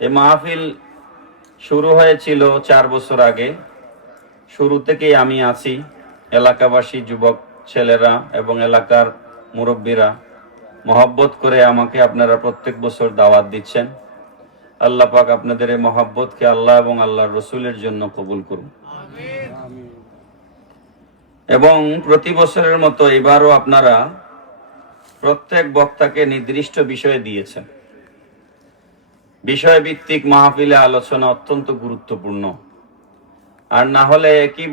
এই মাহফিল শুরু হয়েছিল 4 বছর আগে। শুরু থেকেই আমি আছি, এলাকাবাসী, যুবক ছেলেরা এবং এলাকার মুরব্বীরা মহব্বত করে আমাকে আপনারা প্রত্যেক বছর দাওয়াত দিচ্ছেন। আল্লাহ পাক আপনাদের এই মহব্বতকে আল্লাহ এবং আল্লাহর রসুলের জন্য কবুল করুন। এবং প্রতি বছরের মতো এবারও আপনারা প্রত্যেক বক্তাকে নির্দিষ্ট বিষয় দিয়েছেন। বিষয়ভিত্তিক মাহফিলে আলোচনা অত্যন্ত গুরুত্বপূর্ণ। আর না হলে একই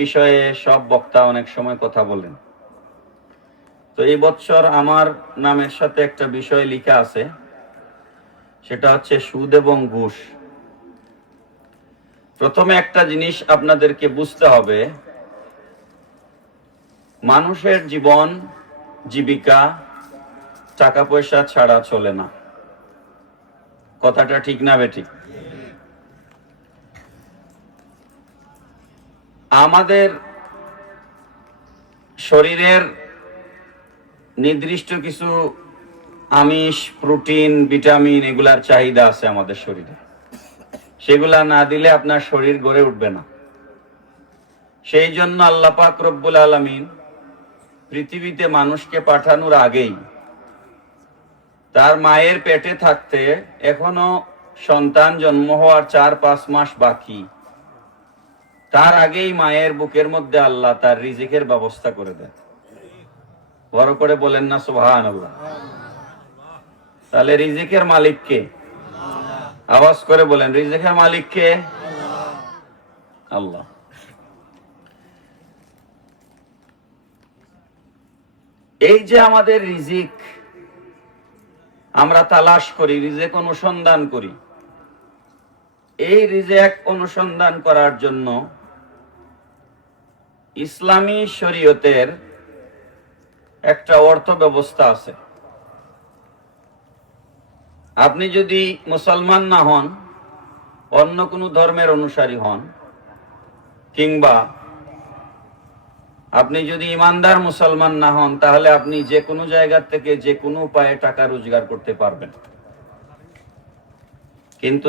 বিষয়ে সব বক্তা অনেক সময় কথা বলেন। তো এই বছর আমার নামের সাথে একটা বিষয় লেখা আছে, সেটা হচ্ছে সুদ এবং ঘুষ। প্রথমে একটা জিনিস আপনাদেরকে বুঝতে হবে, মানুষের জীবন জীবিকা টাকা পয়সা ছাড়া চলে না। কথাটা ঠিক না বেঠিক? আমাদের শরীরের নির্দিষ্ট কিছু আমিষ, প্রোটিন, ভিটামিন এগুলার চাহিদা আছে আমাদের শরীরে। সেগুলা না দিলে আপনার শরীর গড়ে উঠবে না। সেই জন্য আল্লাহ পাক রব্বুল আলামিন পৃথিবীতে মানুষকে পাঠানোর আগেই, তার মায়ের পেটে থাকতে এখনো সন্তান জন্ম হওয়ার 4-5 মাস বাকি, তার আগেই মায়ের বুকের মধ্যে আল্লাহ তার রিজিকের ব্যবস্থা করে দেন। বড় করে বলেন না সুবহানাল্লাহ। তাহলে রিজিকের মালিক কে? আওয়াজ করে বলেন, রিজিকের মালিক কে? আল্লাহ। এই যে আমাদের রিজিক আমরা তালাশ করি, রিজিক অনুসন্ধান করি, এই রিজিক অনুসন্ধান করার জন্য ইসলামী শরীয়তের একটা অর্থ ব্যবস্থা আছে। আপনি যদি মুসলমান না হন, অন্য কোনো ধর্মের অনুসারী হন, কিংবা আপনি যদি ইমানদার মুসলমান না হন, তাহলে আপনি যে কোনো জায়গা থেকে যে কোনো উপায়ে টাকা রোজগার করতে পারবেন। কিন্তু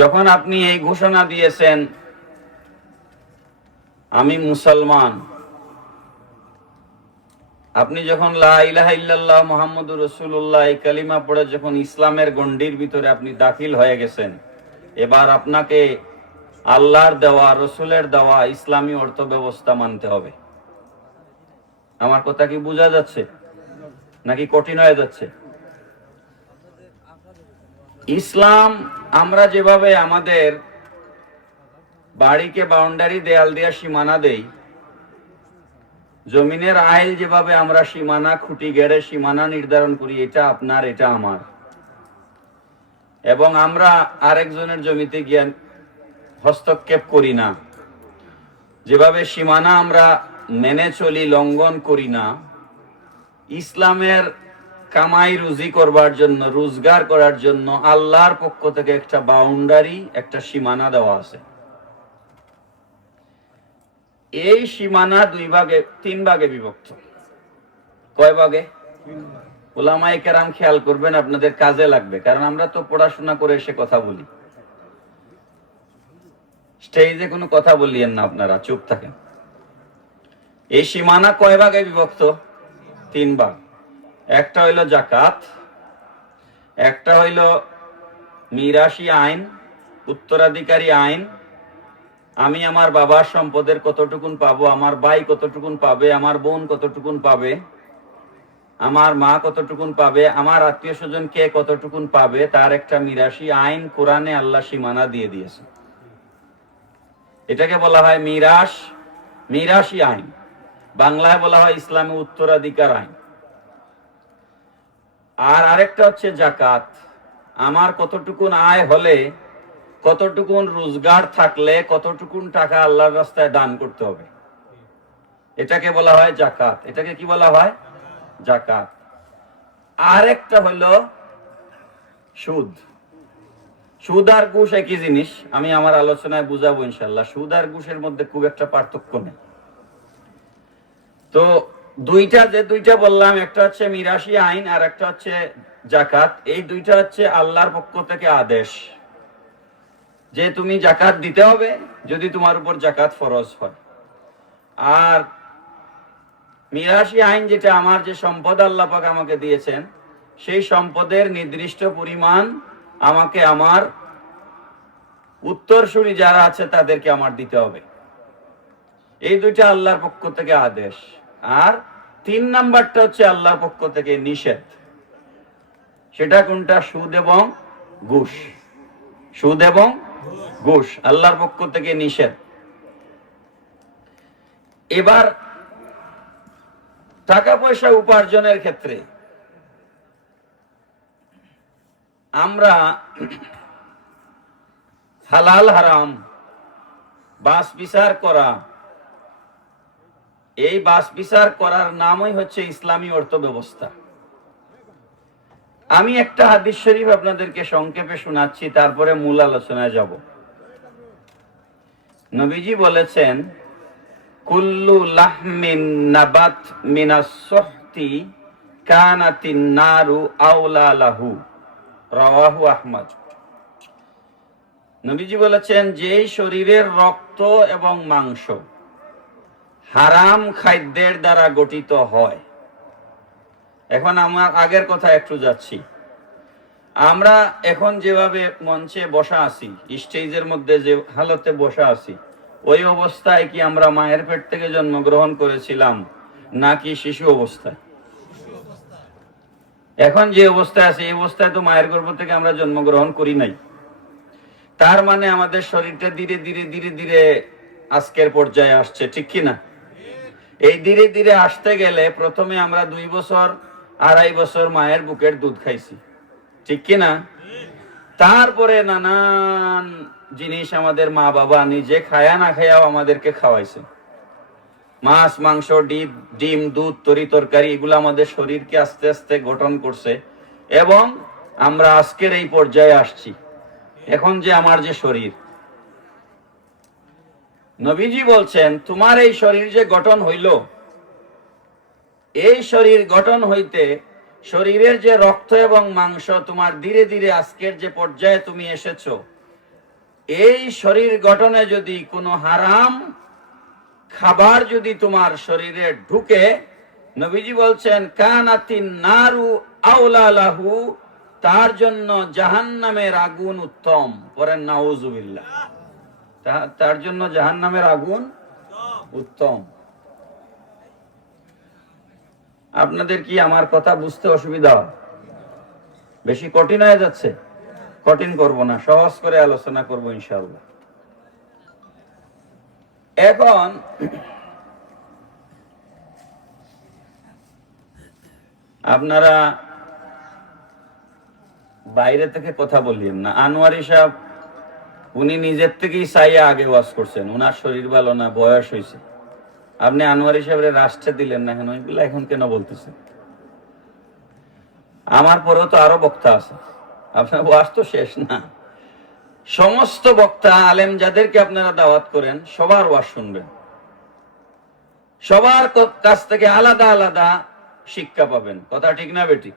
যখন আপনি এই ঘোষণা দিয়েছেন আমি মুসলমান, আপনি যখন লা ইলাহা ইল্লাল্লাহ মুহাম্মাদুর রাসূলুল্লাহ এই কালিমা পড়ে যখন ইসলামের গণ্ডির ভিতরে আপনি দাখিল হয়ে গেছেন, এবার আপনাকে আল্লাহর দেওয়া, রসুলের দেওয়া ইসলামী অর্থ ব্যবস্থা মানতে হবে। আমার কথা কি বোঝা যাচ্ছে নাকি কঠিন হয়ে যাচ্ছে? ইসলাম, আমরা যেভাবে আমাদের বাড়িকে বাউন্ডারি দেয়াল দিয়া সীমানা দেই, জমিনের আইল যেভাবে আমরা সীমানা খুঁটি গেড়ে সীমানা নির্ধারণ করি, এটা আপনার, এটা আমার, এবং আমরা আরেকজনের জমিতে গিয়ে হস্তক্ষেপ করি না, যেভাবে সীমানা আমরা মেনে চলি, লঙ্ঘন করি না, ইসলামের কামাই রুজি করবার জন্য, রোজগার করার জন্য আল্লাহর পক্ষ থেকে একটা বাউন্ডারি, একটা সীমানা দেওয়া আছে। এই সীমানা 3 ভাগে বিভক্ত। কয় ভাগে? উলামায়ে কেরাম খেয়াল করবেন, আপনাদের কাজে লাগবে, কারণ আমরা তো পড়াশোনা করে এসে কথা বলি। স্টেজে কোনো কথা বলিয়েন না, আপনারা চুপ থাকেন। এই সীমানা কয় ভাগে বিভক্ত? 3 ভাগ। একটা হইল যাকাত, একটা হইল মিরাসি আইন, উত্তরাধিকারী আইন। আমি আমার বাবার সম্পদের কতটুকুন পাবো, আমার ভাই কতটুকুন পাবে, আমার বোন কতটুকুন পাবে, আমার মা কতটুকুন পাবে, আমার আত্মীয় স্বজন কে কতটুকুন পাবে, তার একটা মিরাসি আইন কোরআনে আল্লাহ সীমানা দিয়ে দিয়েছে। এটাকে বলা হয় মিরাসি আইন। বাংলায় বলা হয় ইসলামী উত্তরাধিকার আইন। আর আরেকটা হচ্ছে যাকাত। আমার কতটুকুন আয় হলে, কতটুকুন রোজগার থাকলে, কতটুকুন টাকা আল্লাহর রাস্তায় দান করতে হবে, এটাকে বলা হয় যাকাত। এটাকে কি বলা হয়? যাকাত। আরেকটা হলো সুদ। সুদ আর ঘুষ একই জিনিস, আমি আমার আলোচনায় বুঝাবো ইনশাল্লাহ। সুদ আর ঘুষের মধ্যে খুব একটা পার্থক্য নেই। তো যে দুইটা বললাম, একটা হচ্ছে মিরাশি আইন আর একটা হচ্ছে জাকাত। এই দুইটা হচ্ছে আল্লাহর পক্ষ থেকে আদেশ যে তুমি জাকাত দিতে হবে যদি তোমার উপর জাকাত ফরজ হয়। আর মিরাশি আইন যেটা, আমার যে সম্পদ আল্লাহ পাক আমাকে দিয়েছেন সেই সম্পদের নির্দিষ্ট পরিমাণ আমাকে আমার উত্তরসূরি যারা আছে তাদেরকে আমার দিতে হবে। এই দুইটা আল্লাহর পক্ষ থেকে আদেশ। আর 3 নাম্বারটা হচ্ছে আল্লাহর পক্ষ থেকে নিষেধ। সেটা কোনটা? সুদ এবং ঘুষ। সুদ এবং ঘুষ আল্লাহর পক্ষ থেকে নিষেধ। এবার টাকা পয়সা উপার্জনের ক্ষেত্রে আমরা হালাল হারাম বাস বিচার করা, এই বাস বিচার করার নামই হচ্ছে ইসলামী অর্থ ব্যবস্থা। আমি একটা হাদিস শরীফ আপনাদেরকে সংক্ষেপে শোনাচ্ছি, তারপরে মূল আলোচনায় যাব। নবীজি বলেছেন, কুল্লু লাহমিন নাবাত মিনাস সুহতি কানাতিন নারু আওলা লাহু, রাওয়াহু আহমদ। নবীজি বলেছেন, যেই শরীরের রক্ত এবং মাংস হারাম খাদ্যের দ্বারা গঠিত হয়। এখন আমার আগের কথা একটু যাচ্ছি। আমরা এখন যেভাবে মঞ্চে বসা আছি, স্টেজের মধ্যে যে হালতে বসা আছি, ওই অবস্থায় কি আমরা মায়ের পেট থেকে জন্মগ্রহণ করেছিলাম নাকি শিশু অবস্থায়? এখন যে অবস্থায় আছে এই অবস্থায় তো মায়ের গর্ভ থেকে আমরা জন্মগ্রহণ করি নাই। তার মানে আমাদের শরীরটা ধীরে ধীরে ধীরে ধীরে আজকের পর্যায়ে আসছে, ঠিক কিনা? এই ধীরে ধীরে আসতে গেলে প্রথমে আমরা 2 বছর 2.5 বছর মায়ের বুকের দুধ খাইছি, ঠিক কিনা? তারপরে নানান জিনিস আমাদের মা বাবা নিজে খায়া না খায়াও আমাদেরকে খাওয়াইছে। মাছ, মাংস, ডিম, দুধ, তরি তরকারি, এগুলো আমাদের শরীরকে আস্তে আস্তে গঠন করছে এবং আমরা আজকের এই পর্যায়ে আসছি। এখন যে আমার যে শরীর, নবীজি বলছেন, তোমার এই শরীর যে গঠন হইল, এই শরীর গঠন হইতে শরীরের যে রক্ত এবং মাংস তোমার ধীরে ধীরে আজকের যে পর্যায়ে তুমি এসেছো, এই শরীর গঠনে যদি কোনো হারাম খাবার যদি তোমার শরীরে ঢুকে, নবীজি বলছেন, কানাতিন নারু আওলা লাহু, তার জন্য জাহান্নামের আগুন উত্তম। পরেন নাউজুবিল্লাহ। তার জন্য জাহান্নামের আগুন উত্তম। আপনাদের কি আমার কথা বুঝতে অসুবিধা? বেশি কঠিন হয়ে যাচ্ছে? কঠিন করব না, সহজ করে আলোচনা করব ইনশাআল্লাহ। এখন আপনারা বাইরে থেকে কথা বললেন না। আনোয়ারি সাহেব উনি নিজের থেকেই চাইয়া আগে ওয়াজ করছেন, ওনার শরীর ভালো না, বয়স হয়েছে। আপনি আনোয়ারি সাহেবের রাষ্ট্রে দিলেন না কেন? এগুলো এখন কেন বলতেছেন? আমার পরেও তো আরো বক্তা আছে, আপনার ওয়াজ তো শেষ না। সমস্ত বক্তা আলেম যাদেরকে আপনারা দাওয়াত করেন সবার ওয়াজ শুনবেন, সবার কাছ থেকে আলাদা আলাদা শিক্ষা পাবেন। কথা ঠিক না বেটি?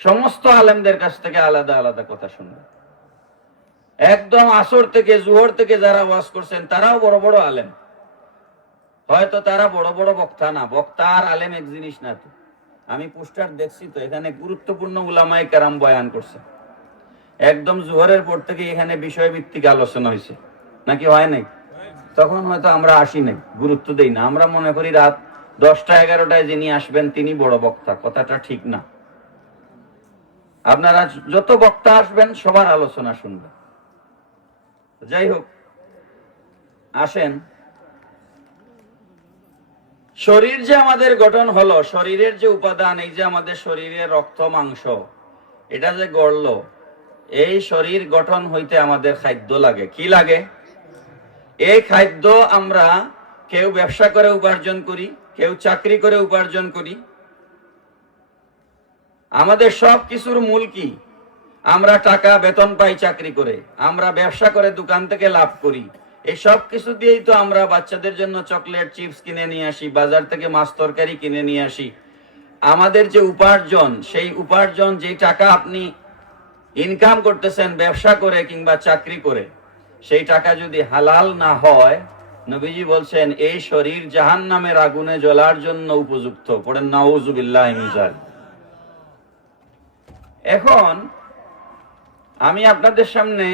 সমস্ত আলেমদের কাছ থেকে আলাদা আলাদা কথা শুনবেন। একদম আসর থেকে জোহর থেকে যারা ওয়াজ করছেন তারাও বড় বড় আলেম, হয়তো তারা বড় বড় বক্তা না। বক্তা আর আলেম এক জিনিস না তো। আমি পোস্টার দেখছি তো, এখানে গুরুত্বপূর্ণ উলামায়ে কেরাম বয়ান করছে। একদম জোহরের পর থেকে এখানে বিষয়ভিত্তিক আলোচনা হয়েছে, নাকি হয় নাই? তখন হয়তো আমরা আসি নাই, গুরুত্ব দেই না। আমরা মনে করি রাত 10টা 11টায় যিনি আসবেন তিনি বড় বক্তা। কথাটা ঠিক না। আপনারা যত বক্তা আসবেন সবার আলোচনা শুনবেন। যাই হোক, আসেন, শরীর যে আমাদের গঠন হলো, শরীরের যে উপাদান, এই যে আমাদের শরীরের রক্ত মাংস, এটা যে গড়লো, এই শরীর গঠন হইতে আমাদের খাদ্য লাগে। কি লাগে? এই খাদ্য আমরা কেউ ব্যবসা করে উপার্জন করি, কেউ চাকরি করে উপার্জন করি। আমাদের সব কিছুর মূল কি? আমরা টাকা বেতন পাই চাকরি করে, আমরা ব্যবসা করে দোকান থেকে লাভ করি, এই সব কিছু দিয়েই তো আমরা বাচ্চাদের জন্য চকলেট, চিপস কিনে নিয়ে আসি, বাজার থেকে মাছ তরকারি কিনে নিয়ে আসি। আমাদের যে উপার্জন, সেই উপার্জন, যে টাকা আপনি ইনকাম করতেছেন ব্যবসা করে কিংবা চাকরি করে, সেই টাকা যদি হালাল না হয়, নবীজি বলছেন এই শরীর জাহান্নামের আগুনে জ্বলার জন্য উপযুক্ত। পড়েন নাউযুবিল্লাহি মিন যালিক। এখন আমি আপনাদের সামনে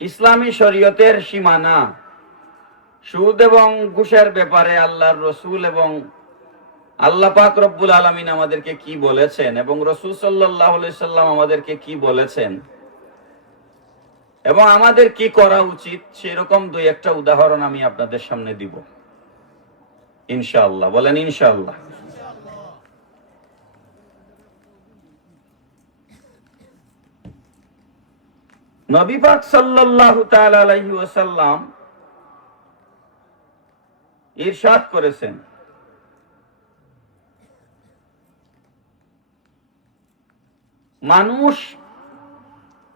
ইসলামী শরীয়তের সীমানা, সুদ এবং ঘুষের ব্যাপারে আল্লাহর রসুল এবং আল্লাহ পাক রব্বুল আলামিন আমাদেরকে কি বলেছেন এবং রাসূল সাল্লাল্লাহু আলাইহি সাল্লাম আমাদেরকে কি বলেছেন এবং আমাদের কি করা উচিত, সেরকম দুই একটা উদাহরণ আমি আপনাদের সামনে দিব ইনশাআল্লাহ। বলেন ইনশাআল্লাহ। নবী পাক সাল্লাল্লাহু তাআলা আলাইহি ওয়াসাল্লাম ইরশাদ করেছেন, মানুষ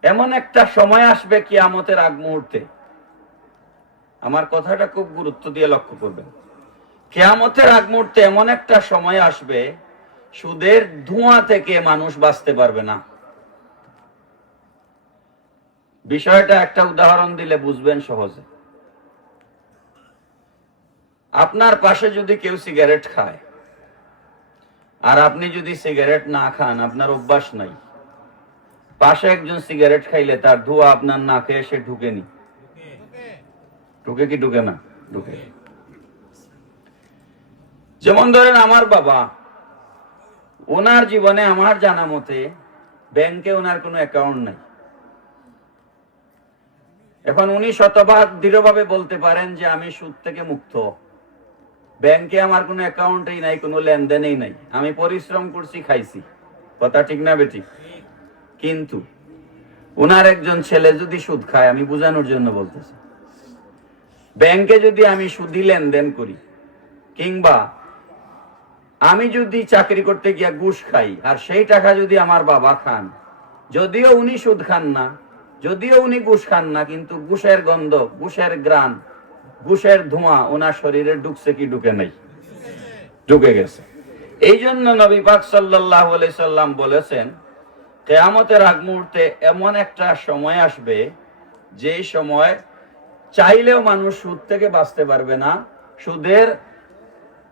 এমন একটা সময় আসবে কিয়ামতের আগ মুহূর্তে, আমার কথাটা খুব গুরুত্ব দিয়ে লক্ষ্য করবেন, কিয়ামতের আগ মুহূর্তে এমন একটা সময় আসবে সুদের ধোঁয়া থেকে মানুষ বাঁচতে পারবে না। বিষয়টা একটা উদাহরণ দিলে বুঝবেন সহজে। আপনার পাশে যদি কেউ সিগারেট খায় আর আপনি যদি সিগারেট না খান, আপনার অভ্যাস নাই, পাশে একজন সিগারেট খাইলে তার ধোঁয়া আপনার নাকে এসে ঢুকেনি, ঢুকে কি ঢুকে না? ঢুকে। যেমন ধরেন আমার বাবা, ওনার জীবনে আমার জানা মতে ব্যাংকে ওনার কোনো অ্যাকাউন্ট নাই। এখন উনি শতভাগ দৃঢ়ভাবে বলতে পারেন যে আমি সুদ থেকে মুক্ত, ব্যাংকে আমার কোনো অ্যাকাউন্টই নাই, কোনো লেনদেনই নাই, আমি পরিশ্রম করছি, খাইছি। কথা ঠিক না বেটি? কিন্তু ওনার একজন ছেলে যদি সুদ খায়, আমি বোঝানোর জন্য বলতেছি, ব্যাংকে যদি আমি সুদি লেনদেন করি কিংবা আমি যদি চাকরি করতে গিয়া ঘুষ খাই আর সেই টাকা যদি আমার বাবা খান, যদিও উনি সুদ খান না, যদিও উনি ঘুষ খান না, কিন্তু ঘুষের গন্ধ, ঘুষের গ্রাণ, ঘুষের ধোঁয়া ওনার শরীরে ঢুকছে কি ঢুকে নাই? ঢুকে গেছে। এই জন্য নবী পাক সাল্লাল্লাহু আলাইহি সাল্লাম বলেছেন, কিয়ামতের আগ মুহূর্তে এমন একটা সময় আসবে, যে সময় চাইলেও মানুষ সুদ থেকে বাঁচতে পারবে না, সুদের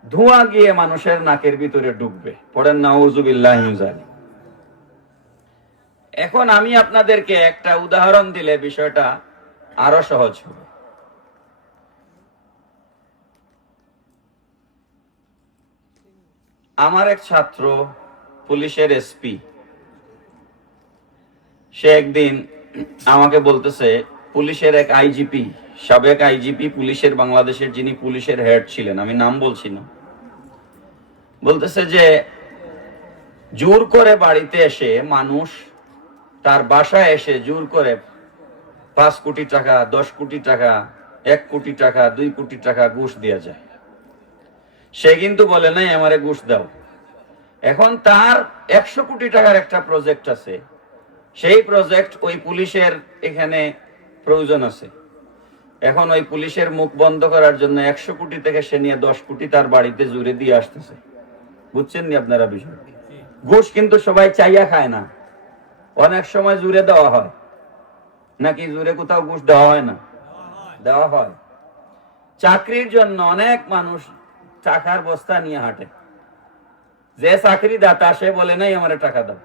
ধোঁয়া গিয়ে মানুষের নাকের ভিতরে ঢুকবে। পড়েন নাউযুবিল্লাহি মিন যালিক। এখন আমি আপনাদেরকে একটা উদাহরণ দিলে বিষয়টা আরো সহজ হবে। আমার এক ছাত্র পুলিশের এসপি, সে একদিন আমাকে বলতেছে, পুলিশের এক আইজিপি, সাবেক আইজিপি পুলিশের, বাংলাদেশের, যিনি পুলিশের হেড ছিলেন, আমি নাম বলছি না, বলতেছে যে জোর করে বাড়িতে এসে মানুষ তার বাসায় এসে জোর করে 5 কোটি টাকা, 10 কোটি টাকা, 1 কোটি টাকা, 2 কোটি টাকা ঘুষ দেয়া যায়। সে কিন্তু বলে নাই আমারে ঘুষ দাও। এখন তার 100 কোটি টাকার একটা প্রজেক্ট আছে, সেই প্রজেক্ট ওই পুলিশের এখানে প্রয়োজন আছে। এখন ওই পুলিশের মুখ বন্ধ করার জন্য 100 কোটি থেকে সে নিয়ে 10 কোটি তার বাড়িতে জুড়ে দিয়ে আসতেছে। বুঝছেন নি আপনারা বিষয়? ঘুষ কিন্তু সবাই চাইয়া খায় না, অনেক সময় জুড়ে দেওয়া হয়। নাকি জুড়ে কোথাও ঘুষ দেওয়া হয় না? দেওয়া হয়। চাকরির জন্য অনেক মানুষ টাকার বস্তা নিয়ে হাঁটে। যে চাকরিদাতা সে বলে নাই আমারে টাকা দাও,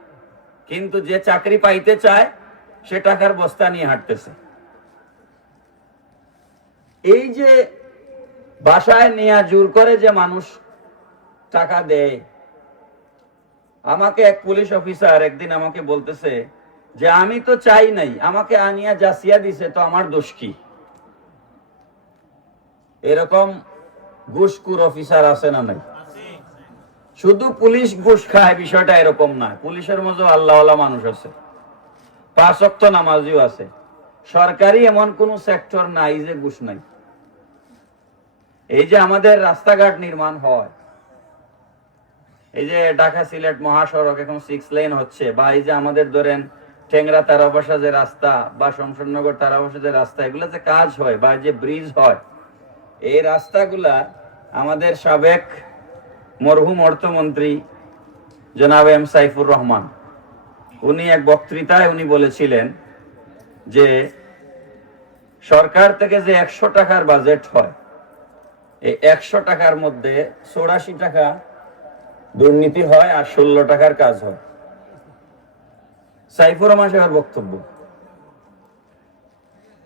কিন্তু যে চাকরি পাইতে চায় সে টাকার বস্তা নিয়ে হাঁটতেছে। এই যে বাসায় নিয়ে জোর করে যে মানুষ টাকা দেয়, আমাকে এক পুলিশ অফিসার একদিন আমাকে বলতেছে যে আমি তো চাই নাই, আমাকে আনিয়া জাসিয়া দিছে, তো আমার দোষ কি? এরকম ঘুষখোর অফিসার আছে না নাই? শুধু পুলিশ ঘুষ খায় বিষয়টা এরকম না, পুলিশের মধ্যে আল্লাহওয়ালা মানুষ আছে, 5 ওয়াক্ত নামাজিও আছে। সরকারি এমন কোন সেক্টর নাই যে ঘুষ নাই। এই যে আমাদের রাস্তাঘাট নির্মাণ হয়, এই যে ঢাকা সিলেট মহাসড়ক এখন 6 লেন হচ্ছে, বা এই যে আমাদের ধরেন টেংরা তারাবাসা যে রাস্তা বা শমশাননগর তারাবাসা যে রাস্তা, এগুলো যে কাজ হয় বা যে ব্রিজ হয়, এই রাস্তাগুলা আমাদের সাবেক মরহুম অর্থমন্ত্রী জনাব এম সাইফুর রহমান, উনি এক বক্তৃতায় উনি বলেছিলেন যে সরকার থেকে যে 100 টাকার বাজেট হয়, এই 100 টাকার মধ্যে 84 টাকা দুর্নীতি হয় আর 16 টাকার কাজ হয়। সাইফুর রহমান সাহেবের বক্তব্য,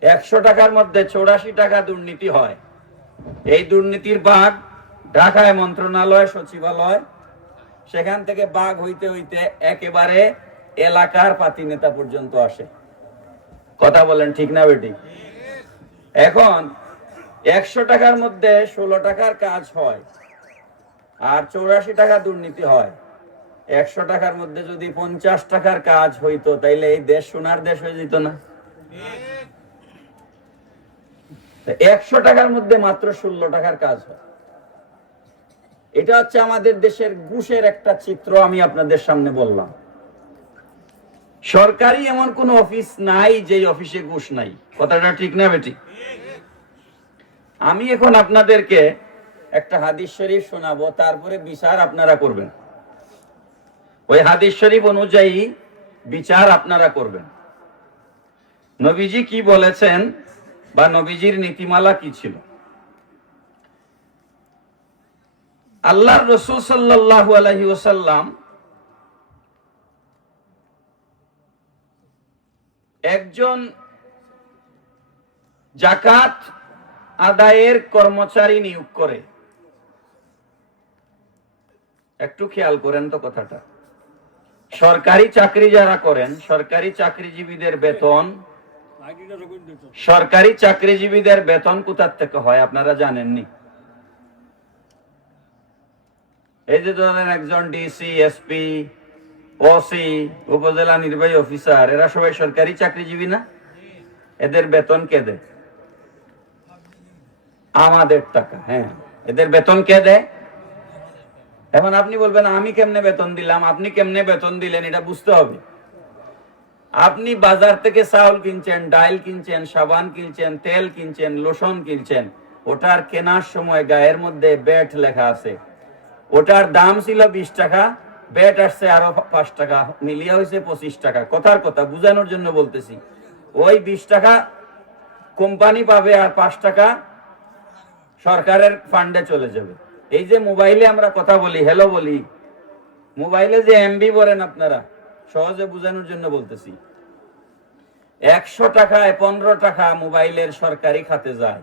100 টাকার মধ্যে 84 টাকা দুর্নীতি হয়। এই দুর্নীতির ভাগ ঢাকায় মন্ত্রণালয়, সচিবালয়, সেখান থেকে ভাগ হইতে হইতে একেবারে এলাকার পাতি নেতা পর্যন্ত আসে। কথা বলেন ঠিক না বেটি? এখন 100 টাকার মধ্যে 16 টাকার কাজ হয় আর 84 টাকা দুর্নীতি হয়। 100 টাকার মধ্যে যদি 50 টাকার কাজ হইতো, তাইলে এই দেশ সোনার দেশ হয়ে যেত না? 100 টাকার মধ্যে মাত্র 16 টাকার কাজ হয়। এটা হচ্ছে আমাদের দেশের ঘুষের একটা চিত্র আমি আপনাদের সামনে বললাম। সরকারি এমন কোন অফিস নাই যে অফিসে ঘুষ নাই। কথাটা ঠিক না বেটি? আমি এখন আপনাদেরকে একটা হাদিস শরীফ শোনাবো, তারপরে বিচার আপনারা করবেন। ওই হাদিস শরীফ অনুযায়ী বিচার আপনারা করবেন। নবীজি কি বলেছেন বা নবীজির নীতিমালা কি ছিল? আল্লাহর রাসূল সাল্লাল্লাহু আলাইহি ওয়াসাল্লাম একজন যাকাত আদায়ের কর্মচারী নিয়োগ করে। একটু খেয়াল করেন তো কথাটা। সরকারি চাকরি যারা করেন, সরকারি চাকরিজীবীদের বেতন, সরকারি চাকরিজীবীদের বেতন কোথার থেকে হয় আপনারা জানেননি? এই যে ধরেন একজন ডিসি, এসপি, ওসি, উপজেলা নির্বাহী অফিসার, এরা সবাই সরকারি চাকরিজীবী না? এদের বেতন কে দেয়? আমাদের টাকা। হ্যাঁ, এদের বেতন কে দেয়? এখন আপনি বলবেন আমি কেমনে বেতন দিলাম, আপনি কেমনে বেতন দিলেন, এটা বুঝতে হবে। আপনি বাজার থেকে চাউল কিনছেন, ডাল কিনছেন, সাবান কিনছেন, তেল কিনছেন, লোশন কিনছেন, ওটার কেনার সময় গায়ের মধ্যে ব্যাট লেখা আছে। ওটার দাম ছিল 20 টাকা, ব্যাট আসছে আরো 5 টাকা, মিলিয়ে হয়েছে 25 টাকা। কথার কথা বুঝানোর জন্য বলতেছি। ওই 20 টাকা কোম্পানি পাবে আর 5 টাকা সরকারের ফান্ডে চলে যাবে। এই যে মোবাইলে আমরা কথা বলি, হ্যালো বলি, মোবাইলে যে এমবি বলেন আপনারা, সহজে বোঝানোর জন্য বলতেছি। 100 টাকায় 15 টাকা মোবাইলের সরকারি খাতে যায়।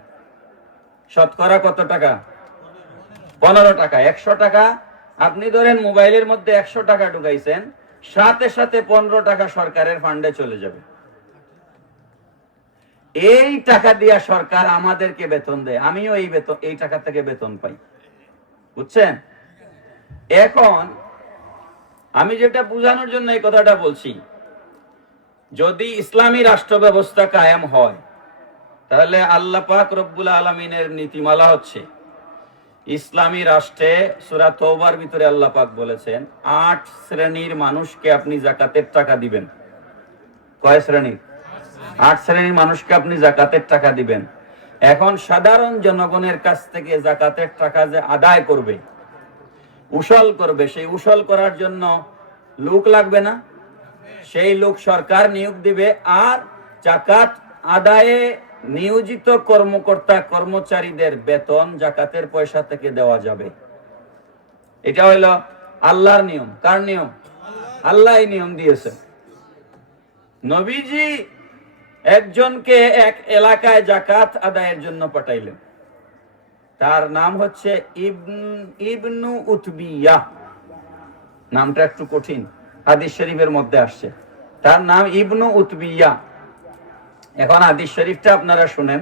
শতকরা কত টাকা? 15 টাকা। 100 টাকা আপনি ধরেন মোবাইলের মধ্যে 100 টাকা ঢুকাইছেন, সাথে সাথে 15 টাকা সরকারের ফান্ডে চলে যাবে। এই টাকা দিয়া সরকার আমাদেরকে বেতন দেয়। আমিও এই টাকা থেকে বেতন পাই। বুঝছেন? এখন আমি যেটা বোঝানোর জন্য এই কথাটা বলছি, যদি ইসলামী রাষ্ট্র ব্যবস্থা কায়েম হয়, তাহলে আল্লাহ পাক রব্বুল আলামিনের নীতিমালা হচ্ছে, ইসলামী রাষ্ট্রে সূরা তওবার ভিতরে আল্লাহ পাক বলেছেন 8 শ্রেণীর মানুষকে আপনি যাকাতের টাকা দিবেন। কয় শ্রেণী? 8 শ্রেণীর মানুষকে আপনি যাকাতের টাকা দিবেন। এখন সাধারণ জনগণের কাছ থেকে যাকাতের টাকা যে আদায় করবে, উসল করবে, সেই উসল করার জন্য লোক লাগবে না? সেই লোক সরকার নিয়োগ দিবে, আর যাকাত আদায়ে নিয়োজিত কর্মকর্তা কর্মচারীদের বেতন যাকাতের পয়সা থেকে দেওয়া যাবে। এটা হইল আল্লাহর নিয়ম। কার নিয়ম? আল্লাহ এই নিয়ম দিয়েছে। নবীজি একজনকে এক এলাকায় যাকাত আদায়ের জন্য পাঠাইলেন। তার নাম হচ্ছে ইবনু উতবিয়া। নামটা একটু কঠিন, হাদিস শরীফের মধ্যে আসছে। তার নাম ইবনু উতবিয়া। এখন হাদিস শরীফটা আপনারা শুনেন।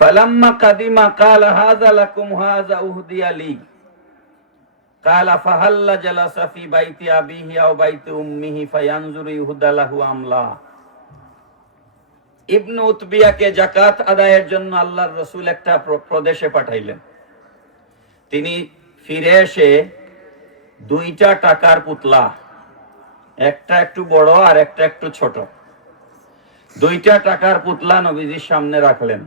ফালাম্মা কাদিমা ক্বালা হাযা লাকুম হাযা উহদিয়া লি ক্বালা ফাহাল্লা জালাসা ফি বাইতি আবিহি আও বাইতি উম্মিহি ফায়ানজুরু ইহুদা লাহু আমলা। ইবনু উতবিয়াকে যাকাত আদায়ের জন্য আল্লাহর রাসূল একটা প্রদেশে পাঠাইলেন। তিনি ফিরে এসে দুইটা টাকার পুতলা, একটা একটু বড় আর একটা একটু ছোট, দুইটা টাকার পুতলা নবীজির সামনে রাখলেন।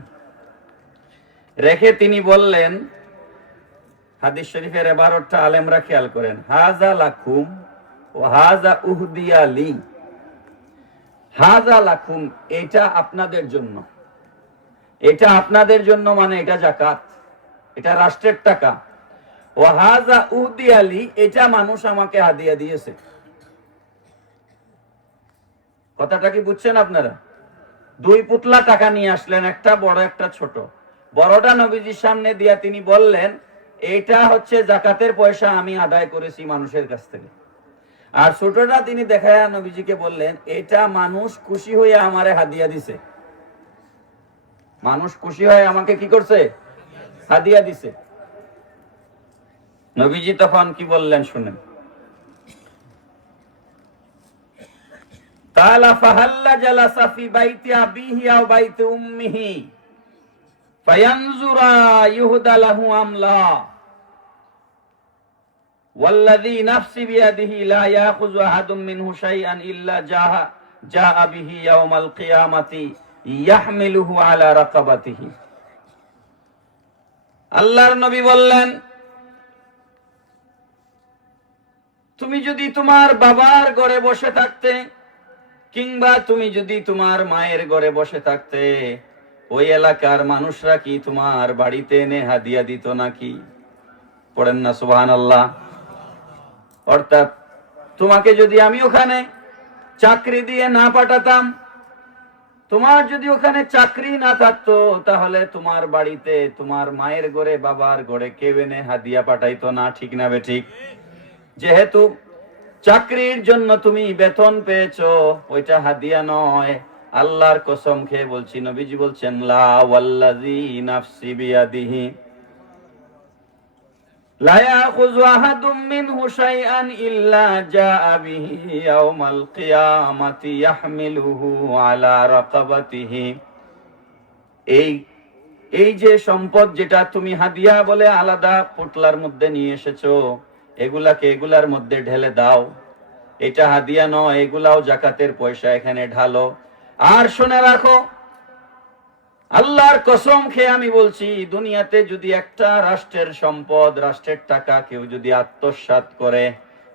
রেখে তিনি বললেন, হাদিস শরীফের 12টা আলেমরা খেয়াল করেন, হাজা লাকুম ও হাজা উহদিয়া লি। হাজা লাকুম, এটা আপনাদের জন্য, এটা আপনাদের জন্য, মানে এটা যাকাত, এটা রাষ্ট্রের টাকা। ও হাজা উহদিয়া লি, এটা মানুষ আমাকে হাদিয়া দিয়েছে। কথাটা কি বুঝছেন আপনারা? দুই পুতলা টাকা নিয়ে আসলেন, একটা বড় একটা ছোট। বড়টা নবীজির সামনে দিয়া তিনি বললেন, এটা হচ্ছে যাকাতের পয়সা, আমি আদায় করেছি মানুষের কাছ থেকে। আর ছোটটা তিনি দেখায়া নবীজিকে বললেন, এটা মানুষ খুশি হয়ে আমারে হাদিয়া দিছে। মানুষ খুশি হয়ে আমাকে কি করছে? হাদিয়া দিছে। নবীজি তখন কি বললেন শুনেন। তাআলা ফাহাল্লা জালাসা ফি বাইতি আবিহি আও বাইতি উম্মিহি ফায়ানজুরা ইউহদা লাহু আমলা ওয়াল্লাযী নাফসি বিয়াদিহি লা ইয়াখুযু আহাদুম মিনহু শাইআন ইল্লা জাআ বিহি ইয়াওমাল কিয়ামাতি ইয়াহমিলুহু আলা রাকাবাতিহি। আল্লাহর নবী বললেন, তুমি যদি তোমার বাবার ঘরে বসে থাকতে, কিংবা তুমি যদি তোমার মায়ের ঘরে বসে থাকতে, ওই এলাকার মানুষরা কি তোমার বাড়িতে এনে হাদিয়া দিত নাকি? পড়েন না সুবহানাল্লাহ। অর্থাৎ তোমাকে যদি আমি ওখানে চাকরি দিয়ে না পাঠাতাম, তোমার যদি ওখানে চাকরি না থাকতো, তাহলে তোমার বাড়িতে তোমার মায়ের ঘরে বাবার ঘরে কেউ এনে হাদিয়া পাঠাইতো না, ঠিক না বেঠিক? যেহেতু চাকরির জন্য তুমি বেতন পেয়েছো, ওইটা হাদিয়া নয়। আল্লাহর কসম খেয়ে বলছি, নবীজি বলছেন, লা ওয়াল্লাযী নাফসি বিয়াদিহি লা ইয়াখুযু আহাদুম মিনহু শাইআন ইল্লা জাআ বিহি ইয়াওমাল কিয়ামাতি ইয়াহমিলুহু আলা রাকাবাতিহি। এই যে সম্পদ যেটা তুমি হাদিয়া বলে আলাদা পুতলার মধ্যে নিয়ে এসেছো, এগুলার মধ্যে ঢেলে দাও। এটা হাদিয়া নয়, এগুলাও যাকাতের পয়সা, এখানে ঢালো। আর শুনে রাখো, আল্লাহর কসম খেয়ে আমি বলছি, দুনিয়াতে যদি একটা রাষ্ট্রের সম্পদ, রাষ্ট্রের টাকা কেউ যদি আত্মসাৎ করে,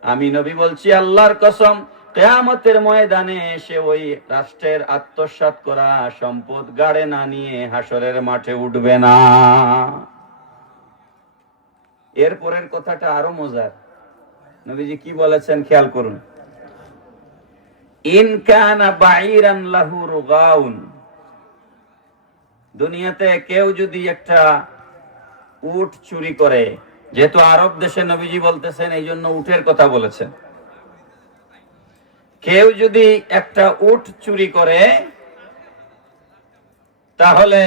আমি নবী বলছি আল্লাহর কসম, কিয়ামতের ময়দানে সে ওই রাষ্ট্রের আত্মসাৎ করা সম্পদ গাড়ে না নিয়ে হাসরের মাঠে উঠবে না। এরপরের কথাটা আরো মজার। নবীজি কি বলেছেন খেয়াল করুন, ইন কানা বাঈরান লাহু রুগাউন। দুনিয়াতে কেউ যদি একটা উট চুরি করে, যেহেতু আরব দেশে নবীজি বলতেছেন, এই জন্য উটের কথা বলেছেন। কেউ যদি একটা উট চুরি করে, তাহলে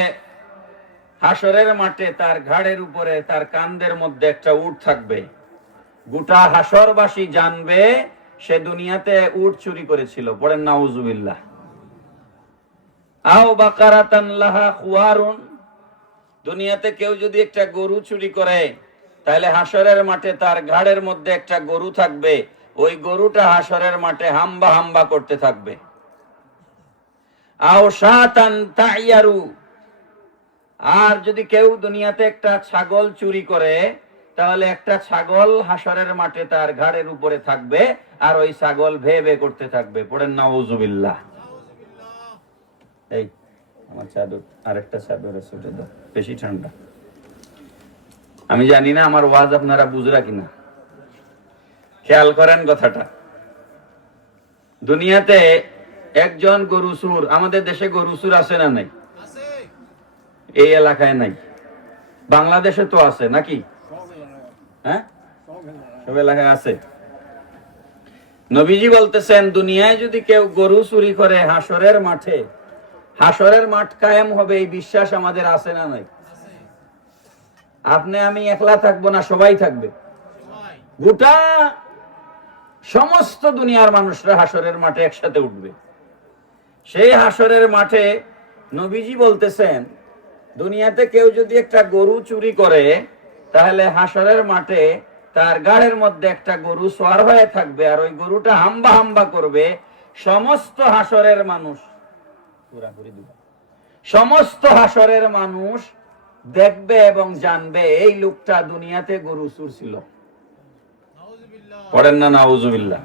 হাসরের মাঠে তার ঘাড়ের উপরে, তার কাঁধের মধ্যে একটা উট থাকবে। গোটা হাসরবাসী জানবে সে দুনিয়াতে উট চুরি করেছিল। পড়েন নাউজুবিল্লাহ। আও বাকারাতান লাহা খুয়ারুন। দুনিয়াতে কেউ যদি একটা গরু চুরি করে, তাহলে হাসরের মাঠে তার ঘাড়ের মধ্যে একটা গরু থাকবে। ওই গরুটা হাসরের মাঠে হাম্বা হাম্বা করতে থাকবে। আও শাতান তাইয়ারু। আর যদি কেউ দুনিয়াতে একটা ছাগল চুরি করে, তাহলে একটা ছাগল হাসরের মাঠে তার ঘাড়ের উপরে থাকবে, আর ওই ছাগল ভে ভে করতে থাকবে। পড়েন নাউজুবিল্লাহ। এই আমার চাদর, আরেকটা চাদর আছে, ওটা দাও, বেশি ঠান্ডা। আমি জানি না আমার ওয়াজ আপনারা বুঝরা কিনা, খেয়াল করেন কথাটা। দুনিয়াতে একজন গরু চোর, আমাদের দেশে গরু চোর আছে না নাই? এই এলাকায় নাই, বাংলাদেশে তো আছে নাকি? হ্যাঁ, সব এলাকায় আছে। নবীজি বলতেছেন, দুনিয়ায় যদি কেউ গরু চুরি করে, হাসরের মাঠে, হাসরের মাঠ কায়েম হবে, এই বিশ্বাস আমাদের আছে না নাই? আপনি আমি একলা থাকবো না, সবাই থাকবে। গোটা সমস্ত দুনিয়ার মানুষরা হাসরের মাঠে একসাথে উঠবে। সেই হাসরের মাঠে নবীজি বলতেছেন, দুনিয়াতে কেউ যদি একটা গরু চুরি করে, তাহলে হাসরের মাঠে তার গাড়ের মধ্যে একটা গরু সওয়ার হয়ে থাকবে, আর ওই গরুটা হাম্বা হাম্বা করবে। সমস্ত হাসরের মানুষ, সমস্ত হাসরের মানুষ দেখবে এবং জানবে এই লোকটা দুনিয়াতে গরু চুর ছিল। পড়েন না নাউজুবিল্লাহ।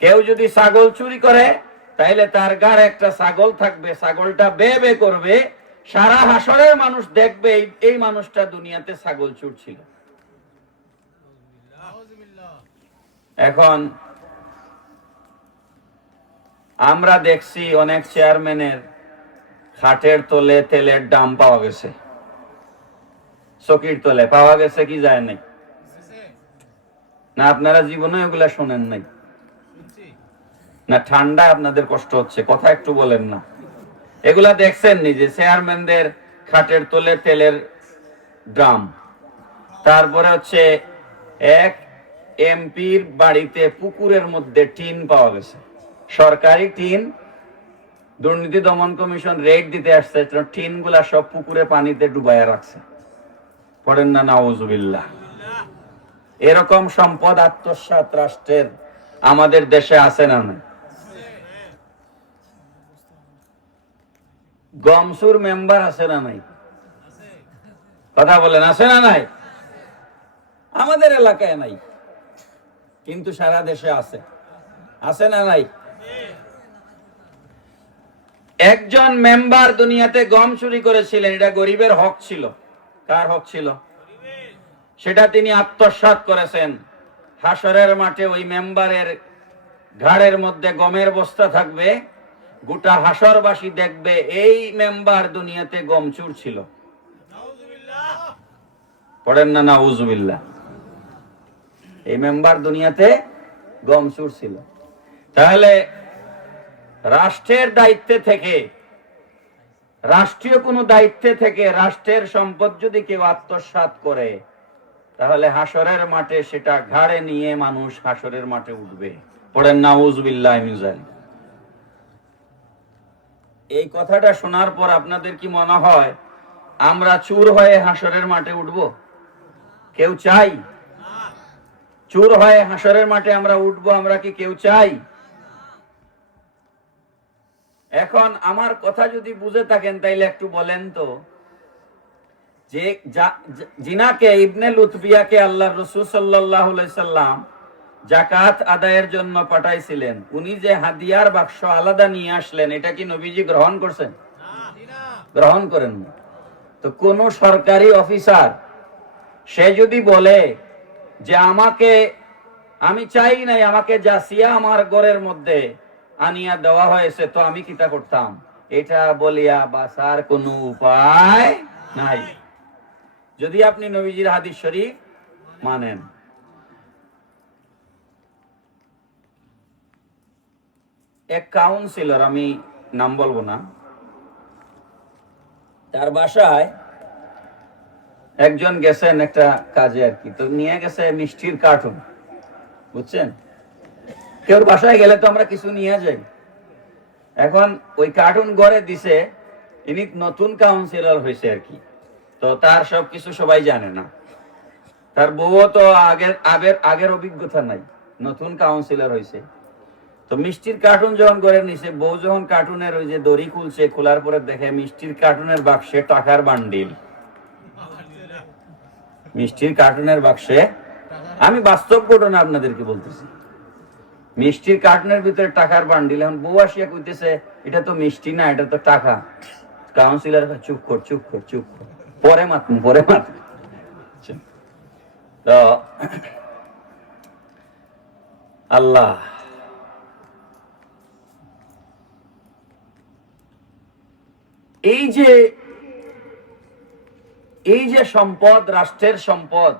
কেউ যদি ছাগল চুরি করে, তাইলে তার গাড়ে একটা ছাগল থাকবে, ছাগলটা বে বে করবে, সারা হাসরের মানুষ দেখবে এই মানুষটা দুনিয়াতে ছাগল চুর ছিল। এখন আমরা দেখছি অনেক চেয়ারম্যানের খাটের তলে তেলের দাম পাওয়া গেছে, চকির তলে পাওয়া গেছে কি যায় নাই? না আপনারা জীবনে এগুলা শোনেন নাই? না ঠান্ডায় আপনাদের কষ্ট হচ্ছে, কথা একটু বলেন না। এগুলা দেখছেন নিজে, চেয়ারম্যানদের খাটের তলে তেলের ড্রাম। তারপরে হচ্ছে এক এমপির বাড়িতে পুকুরের মধ্যে টিন পাওয়া গেছে, সরকারি টিন। দুর্নীতি দমন কমিশন রেড দিতে আসছে, টিন গুলা সব পুকুরে পানিতে ডুবাইয়া রাখছে। পড়েন না নাউজুবিল্লাহ। এরকম সম্পদ আত্মসাৎ রাষ্ট্রের আমাদের দেশে আছে না নাই? গমসুর মেম্বার আছে না নাই? কথা বলেন, আছে না নাই? আমাদের এলাকায় নাই, কিন্তু সারা দেশে আছে। আছে না নাই? একজন মেম্বার দুনিয়াতে গম চুরি করেছিলেন, এটা গরিবের হক ছিল। কার হক ছিল? সেটা তিনি আত্মসাৎ করেছেন। হাসরের মাঠে ওই মেম্বারের ঘাড়ের মধ্যে গমের বস্তা থাকবে, গোটা হাসরবাসী দেখবে এই মেম্বার দুনিয়াতে গম চুর ছিল। পড়েন না নাউজুবিল্লাহ। এই মেম্বার দুনিয়াতে গম চুর ছিল। তাহলে রাষ্ট্রের দায়িত্বে থেকে, রাষ্ট্রীয় কোনো দায়িত্বে থেকে রাষ্ট্রের সম্পদ যদি কেউ আত্মসাৎ করে, তাহলে হাসরের মাঠে সেটা ঘাড়ে নিয়ে মানুষ হাসরের মাঠে উঠবে। পড়েন নাউজুবিল্লাহ মিন যালিক। এই কথাটা শোনার পর আপনাদের কি মনে হয় আমরা চুর হয়ে হাসরের মাঠে উঠব? কেউ চাই? চুর হয়ে হাসরের মাঠে আমরা উঠবো, আমরা কি কেউ চাই? এখন আমার কথা যদি বুঝে থাকেন তাইলে একটু বলেন তো, যে জিনাকে ইবনে লুতবিয়াকে আল্লাহর রাসূল সাল্লাল্লাহু আলাইহি সাল্লাম যাকাত আদায়ের জন্য পাঠাইছিলেন, উনি যে হাদিয়ার বাক্স আলাদা নিয়ে আসলেন, এটা কি নবীজি গ্রহণ করছেন? গ্রহণ করেন না। তো কোন সরকারি অফিসার সে যদি বলে যে আমি চাই নাই, আমাকে জাসিয়া আমার ঘরের মধ্যে আনিয়া দেওয়া হয়েছে, তো আমি কিটা করতাম? এটা বলিয়া বাঁচার কোনো উপায় নাই, যদি আপনি নবীজির হাদিস শরীফ মানেন। এক কাউন্সিলর, আমি নাম বলবো না, তার বাসায় একজন গেছেন একটা কাজে আর কি, তো নিয়ে গেছে মিষ্টির কার্টুন, বুঝছেন? কেউ বাসায় গেলে তো আমরা কিছু নিয়ে যাই। এখন ওই কার্টুন ঘরে দিছে, ইনি নতুন কাউন্সিলর হয়েছে আর কি, তো তার সবকিছু সবাই জানে না। তার বউ তো আগের অভিজ্ঞতা নাই, নতুন কাউন্সিলর হয়েছে। তো মিষ্টির কার্টুন যখন ঘরে নিছে, বউ যখন কার্টুনের ওই যে দড়ি খুলছে, খোলার পরে দেখে মিষ্টির কার্টুনের বাক্সে টাকার বান্ডিল। মিষ্টির কার্টুনের বাক্সে, আমি বাস্তব ঘটনা আপনাদেরকে বলতেছি, মিষ্টির কার্টুনের ভিতরে টাকার বান্ডিল। এখন বউ আসিয়া কইতেছে এটা তো মিষ্টি না, এটা তো টাকা। কাউন্সিলর চুপ কর, চুপ কর, চুপ কর, পরে মাতুম, পরে মাতুম। তো আল্লাহ, এই যে সম্পদ, রাষ্ট্রের সম্পদ,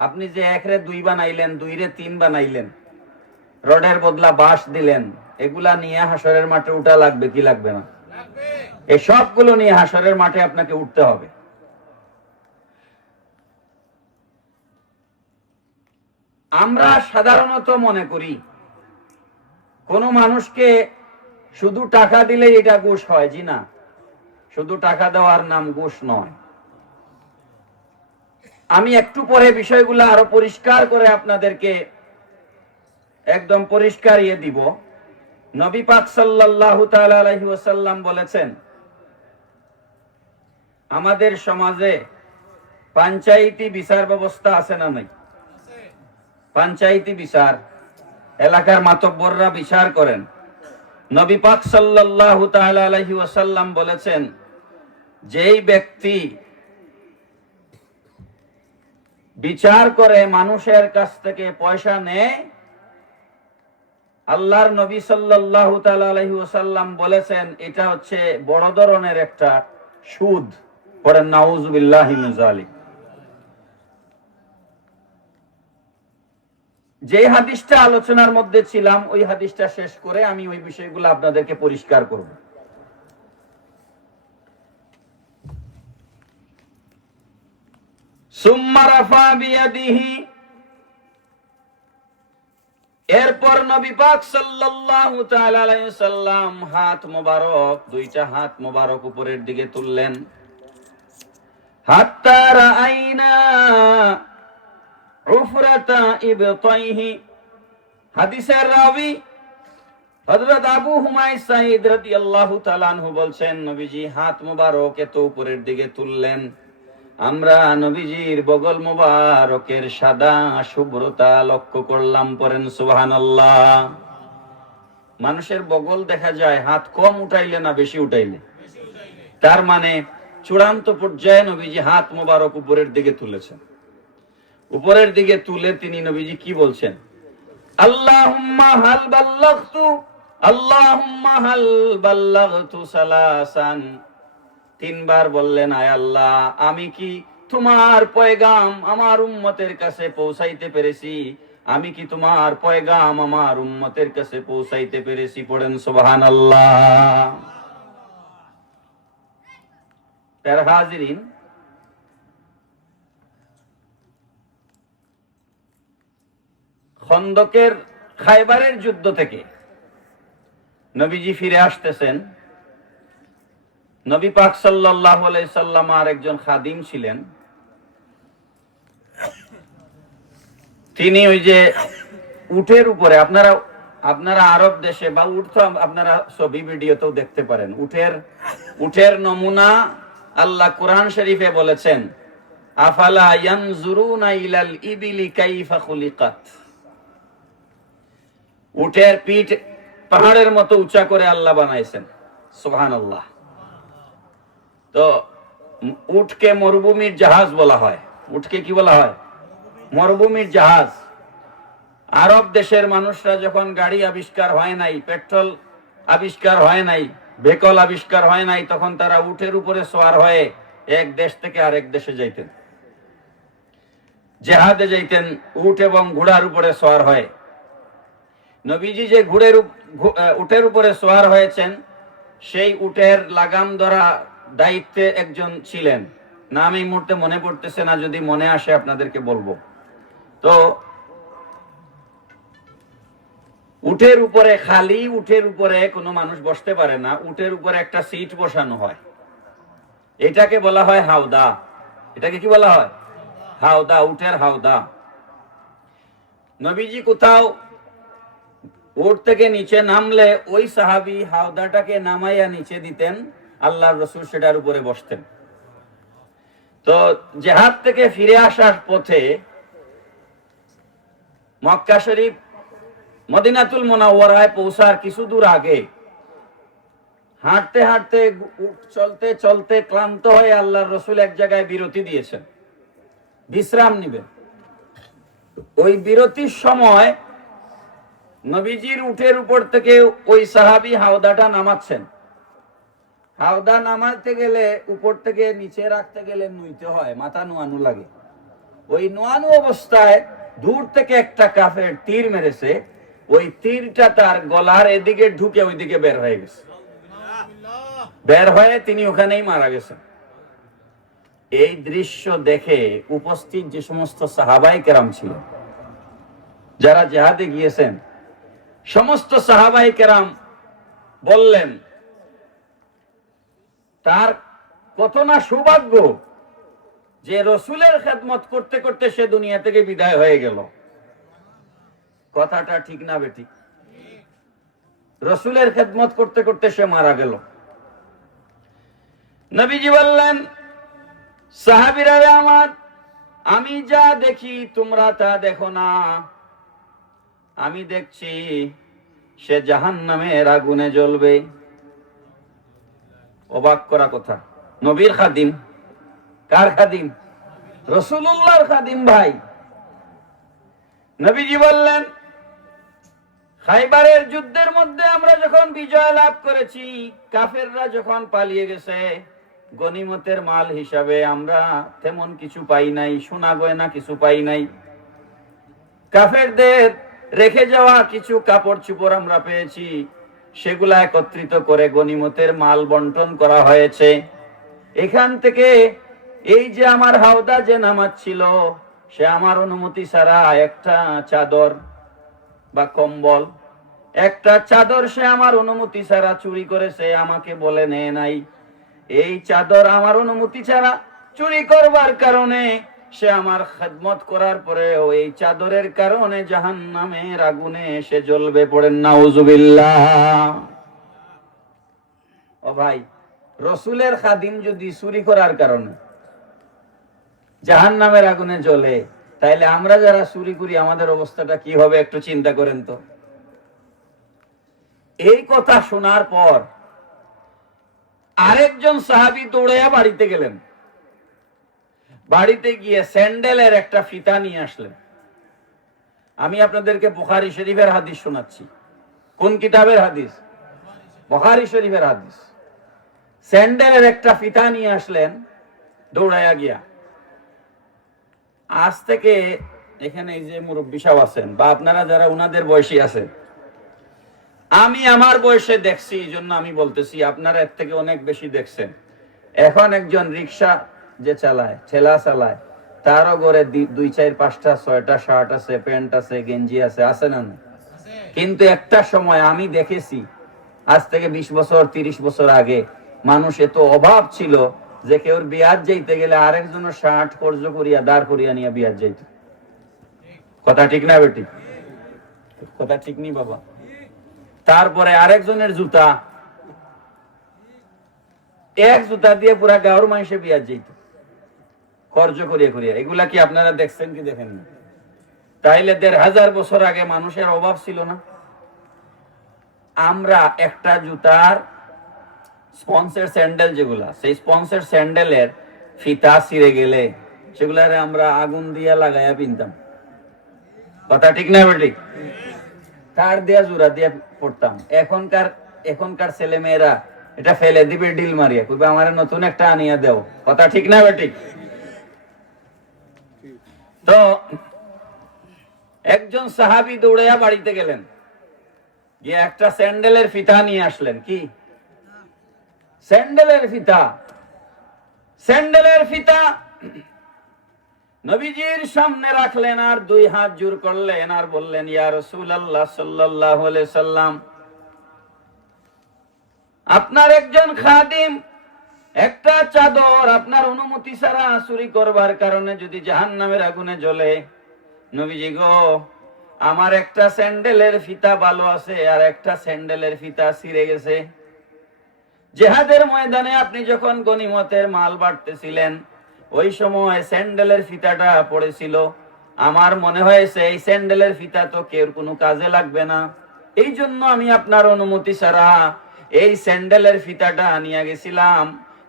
আপনি যে 1 রে 2 বানাইলেন, 2 রে 3 বানাইলেন, রডের বদলা বাঁশ দিলেন, এগুলা নিয়ে হাসরের মাঠে উঠা লাগবে কি লাগবে না? এই সবগুলো নিয়ে হাসরের মাঠে আপনাকে উঠতে হবে। আমরা সাধারণত মনে করি কোন মানুষকে শুধু টাকা দিলেই এটা ঘুষ হয়। জি না, শুধু টাকা দেওয়ার নাম ঘুষ নয়। আমি একটু পরে বিষয়গুলো আরো পরিষ্কার করে আপনাদেরকে একদম পরিষ্কার দিব। নবী পাক সাল্লাল্লাহু তাআলা আলাইহি ওয়াসাল্লাম বলেছেন, আমাদের সমাজে পঞ্চায়েতি বিচার ব্যবস্থা আছে না নাই? পঞ্চায়েতি বিচার, এলাকার মাতব্বররা বিচার করেন। নবী পাক সাল্লাল্লাহু তাআলা আলাইহি ওয়াসাল্লাম বলেছেন, যেই ব্যক্তি বিচার করে মানুষের কাছ থেকে পয়সা নেয়, আল্লাহর নবী সাল্লাল্লাহু তাআলা আলাইহি ওয়াসাল্লাম বলেছেন এটা হচ্ছে বড় ধরনের একটা সুদ। পড়েন নাউযুবিল্লাহি মিন যালিক। যে হাদিসটা আলোচনার মধ্যে ছিলাম ওই হাদিসটা শেষ করে আমি ওই বিষয়গুলো আপনাদেরকে পরিষ্কার করব। সুম্মা রাফা বিয়াদিহি, এরপর নবী পাক সাল্লাল্লাহু তাআলা আলাইহি ওয়াসাল্লাম হাত মোবারক, দুইটা হাত মোবারক উপরের দিকে তুললেন। হাত্তা রাআইনা উফরাতা ইবতাইহি। হাদিসের রাবী হযরত আবু হুমায়দ সাঈদ রাদিয়াল্লাহু তাআলা আনহু বলছেন, নবীজি হাত মোবারক এত উপরের দিকে তুললেন, আমরা নবীজির বগল মোবারকের সাদা শুভ্রতা লক্ষ্য করলাম। পড়েন সুবহানাল্লাহ। মানুষের বগল দেখা যায় হাত কম উঠাইলে না বেশি উঠাইলে? তার মানে চূড়ান্ত পর্যায়ে নবীজি হাত মোবারক উপরের দিকে তুলেছেন। উপরের দিকে তুলে তিনি নবীজি কি বলছেন? আল্লাহুম্মা হাল বাল্লাগতু, আল্লাহুম্মা হাল বাল্লাগতু সালাসান। তিনবার বললেন, আয় আল্লাহ, আমি কি তোমার পয়গাম আমার উম্মতের কাছে পৌঁছাইতে পেরেছি? আমি কি তোমার পয়গাম আমার উম্মতের কাছে পৌঁছাইতে পেরেছি? পড়েন সুবহানাল্লাহ। প্যারা হাজিরিন, খন্দকের খায়বারের যুদ্ধ থেকে নবীজি ফিরে আসতেছেন। নবী পাক সাল্লাল্লাহু আলাইহি সাল্লাম আর একজন খাদিম ছিলেন। তিনি ওই যে উটের উপরে, আপনারা আরব দেশে বা উট তো আপনারা ছবি ভিডিওতেও দেখতে পারেন, উটের নমুনা আল্লাহ কোরআন শরীফে বলেছেন, আফালা ইয়ানজুরুনা ইলাল ইবিলি কাইফা খুলিকাত। উটের পিঠ পাহাড়ের মতো উঁচা করে আল্লাহ বানাইছেন। সুবহানাল্লাহ। তো উটকে মরুভূমির জাহাজ বলা হয়। উটকে কি বলা হয়? মরুভূমির জাহাজ। আরব দেশের মানুষরা যখন গাড়ি আবিষ্কার হয় নাই, পেট্রোল আবিষ্কার হয় নাই, ভেহিকল আবিষ্কার হয় নাই, তখন তারা উটের উপরে সওয়ার হয়ে এক দেশ থেকে আরেক দেশে যাইতেন, জেহাদে যাইতেন উট এবং ঘোড়ার উপরে সওয়ার হয়। নবীজি যে উটের উপরে সওয়ার হয়েছেন, সেই উটের লাগাম ধরা দায়িত্বে একজন ছিলেন, নাম এই মুহূর্তে মনে পড়তেছে না, যদি মনে আসে আপনাদেরকে বলবো। তো উটের উপরে, খালি উটের উপরে কোনো মানুষ বসতে পারে না, উটের উপরে একটা সিট বসানো হয়, এটাকে বলা হয় হাওদা। এটাকে কি বলা হয়? হাওদা, উটের হাওদা। নবীজি কোথাও উট থেকে নিচে নামলে ওই সাহাবী হাওদাটাকে নামাইয়া নিচে দিতেন, আল্লাহর রাসূল সেটার উপরে বসতেন। তো জিহাদ থেকে ফিরে আসার পথে মক্কা শরীফ মদিনাতুল মুনাওয়ারায় পৌঁছার কিছু দূর আগে হাঁটতে হাঁটতে চলতে চলতে ক্লান্ত হয়ে আল্লাহর রাসূল এক জায়গায় বিরতি দিয়েছেন, বিশ্রাম নেবেন। ওই বিরতির সময় নবীজির উটের উপর থেকে ওই সাহাবী হাওদাটা নামাচ্ছেন। হাওদা নামাতে গেলে উপর থেকে নিচে রাখতে গেলে নুইতে হয়, মাথা নোয়ানো লাগে। ওই নোয়ানো অবস্থায় দূর থেকে একটা কাফের তীর মেরেছে, ওই তীরটা তার গলার এদিকে ঢুকে ওইদিকে বের হয়ে গেছে, বের হয়ে তিনি ওখানেই মারা গেছেন। এই দৃশ্য দেখে উপস্থিত যে সমস্ত সাহাবায়ে কেরাম ছিলেন, যারা জিহাদে গিয়েছেন, সমস্ত সাহাবায়ে কেরাম বললেন, তার কত না সৌভাগ্য যে রসুলের খেদমত করতে করতে সে দুনিয়া থেকে বিদায় হয়ে গেল। কথাটা ঠিক না বেটি? রসুলের খেদমত করতে করতে সে মারা গেল। নবীজি বললেন, সাহাবীরা আমার, আমি যা দেখি তোমরা তা দেখো না। আমি দেখছি সে জাহান্নামের আগুনে জ্বলবে। অবাক করা কথা, নবীর খাদিম। কার খাদিম? রাসূলুল্লাহর খাদিম ভাই। নবীজি বললেন, খাইবারের যুদ্ধের মধ্যে আমরা যখন বিজয় লাভ করেছি, কাফেররা যখন পালিয়ে গেছে, গনিমতের মাল হিসাবে আমরা তেমন কিছু পাই নাই, সোনা গয়না কিছু পাই নাই। কাফেরদের রেখে যাওয়া কিছু কাপড় চোপড় আমরা পেয়েছি, সেগুলা একত্রিত করে গনিমতের মাল বন্টন করা হয়েছে। এখান থেকে এই যে আমার হাওদা যে নামাচ্ছিল, সে আমার অনুমতি ছাড়া একটা চাদর বা কম্বল, একটা চাদর সে আমার অনুমতি ছাড়া চুরি করেছে, আমাকে বলে নেয় নাই। এই চাদর আমার অনুমতি ছাড়া চুরি করবার কারণে সে আমার খেদমত করার পরে এই চাদরের কারণে জাহান্নামের আগুনে সে জ্বলবে। পড়েন নাউজুবিল্লাহ। ও ভাই, রসুলের খাদিম যদি চুরি করার কারণে জাহান্নামের আগুনে জ্বলে, তাইলে আমরা যারা চুরি করি আমাদের অবস্থাটা কি হবে একটু চিন্তা করেন তো। এই কথা শোনার পর আরেকজন সাহাবী দৌড়াইয়া বাড়িতে গেলেন। বাড়িতে গিয়ে স্যান্ডেলের একটা ফিতা নিয়ে আসলেন। আমি আপনাদেরকে বুখারী শরীফের হাদিস শোনাচ্ছি। কোন কিতাবের হাদিস? বুখারী শরীফের হাদিস। স্যান্ডেলের একটা ফিতা নিয়ে আসলেন দৌড়াইয়া গিয়া। আজ থেকে এখানে এই যে মুরব্বী সাহেব আছেন বা আপনারা যারা উনাদের বয়সী আছেন, আমি আমার বয়সে দেখছি, এই জন্য আমি বলতেছি, আপনারা এর থেকে অনেক বেশি দেখছেন। এখন একজন রিক্সা যে চালায়, ঠেলা চালায়, তারও ঘরে 2, 4, 5টা 6টা শার্ট আছে, প্যান্ট আছে, গেঞ্জি আছে, আছে না? কিন্তু একটা সময় আমি দেখেছি, আজ থেকে 20 বছর 30 বছর আগে মানুষ এত অভাব ছিল যে কেউ বিয়াত যাইতে গেলে আরেকজনের শার্ট কর্জ করিয়া দাঁড় করিয়া নিয়ে বিয়াত যাইত। কথা ঠিক না বেটি? কথা ঠিক নি বাবা? তারপরে আরেকজনের জুতা, এক জুতা দিয়ে পুরা গাঁর মানুষে বিয়াত যাইত কর্জ করিয়া করিয়া। এগুলা কি আপনারা দেখছেন কি দেখেন না? তাইলে 1500 বছর আগে মানুষের অভাব ছিল না? আমরা একটা জুতার স্পন্সের স্যান্ডেল যেগুলা, সেই স্পন্সের স্যান্ডেলের ফিতা ছিঁড়ে গেলে সেগুলারে আমরা আগুন দিয়া লাগাইয়া পিনতাম। কথা ঠিক না বেটি? তার দিয়া জোড়া দিয়া পড়তাম। এখনকার ছেলে মেয়েরা এটা ফেলে দিবে ডিল মারিয়া, কইবে আমারে নতুন একটা আনিয়া দেও। কথা ঠিক না বেটি? তো একজন সাহাবী দৌড়াইয়া বাড়িতে গেলেন, গিয়ে একটা স্যান্ডেলের ফিতা নিয়ে আসলেন। কি? স্যান্ডেলের ফিতা। স্যান্ডেলের ফিতা নবীজির সামনে রাখলেন আর 2 হাত জোর করলেন আর বললেন, ইয়া রাসূলুল্লাহ সাল্লাল্লাহু আলাইহি সাল্লাম, আপনার একজন খাদিম একটা চাদর আপনার অনুমতি ছাড়া চুরি করবার কারণে যদি জাহান্নামের আগুনে জ্বলে, নবীজি গো, আমার একটা স্যান্ডেলের ফিতা ভালো আছে আর একটা স্যান্ডেলের ফিতা ছিঁড়ে গেছে। জিহাদের ময়দানে আপনি যখন গনিমতের মাল বাড়তেছিলেন, ওই সময় স্যান্ডেলের ফিতাটা পড়েছিল। আমার মনে হয়েছে এই স্যান্ডেলের ফিতা তো কেউ কোনো কাজে লাগবে না, এই জন্য আমি আপনার অনুমতি ছাড়া এই স্যান্ডেলের ফিতাটা নিয়ে গেছিলাম।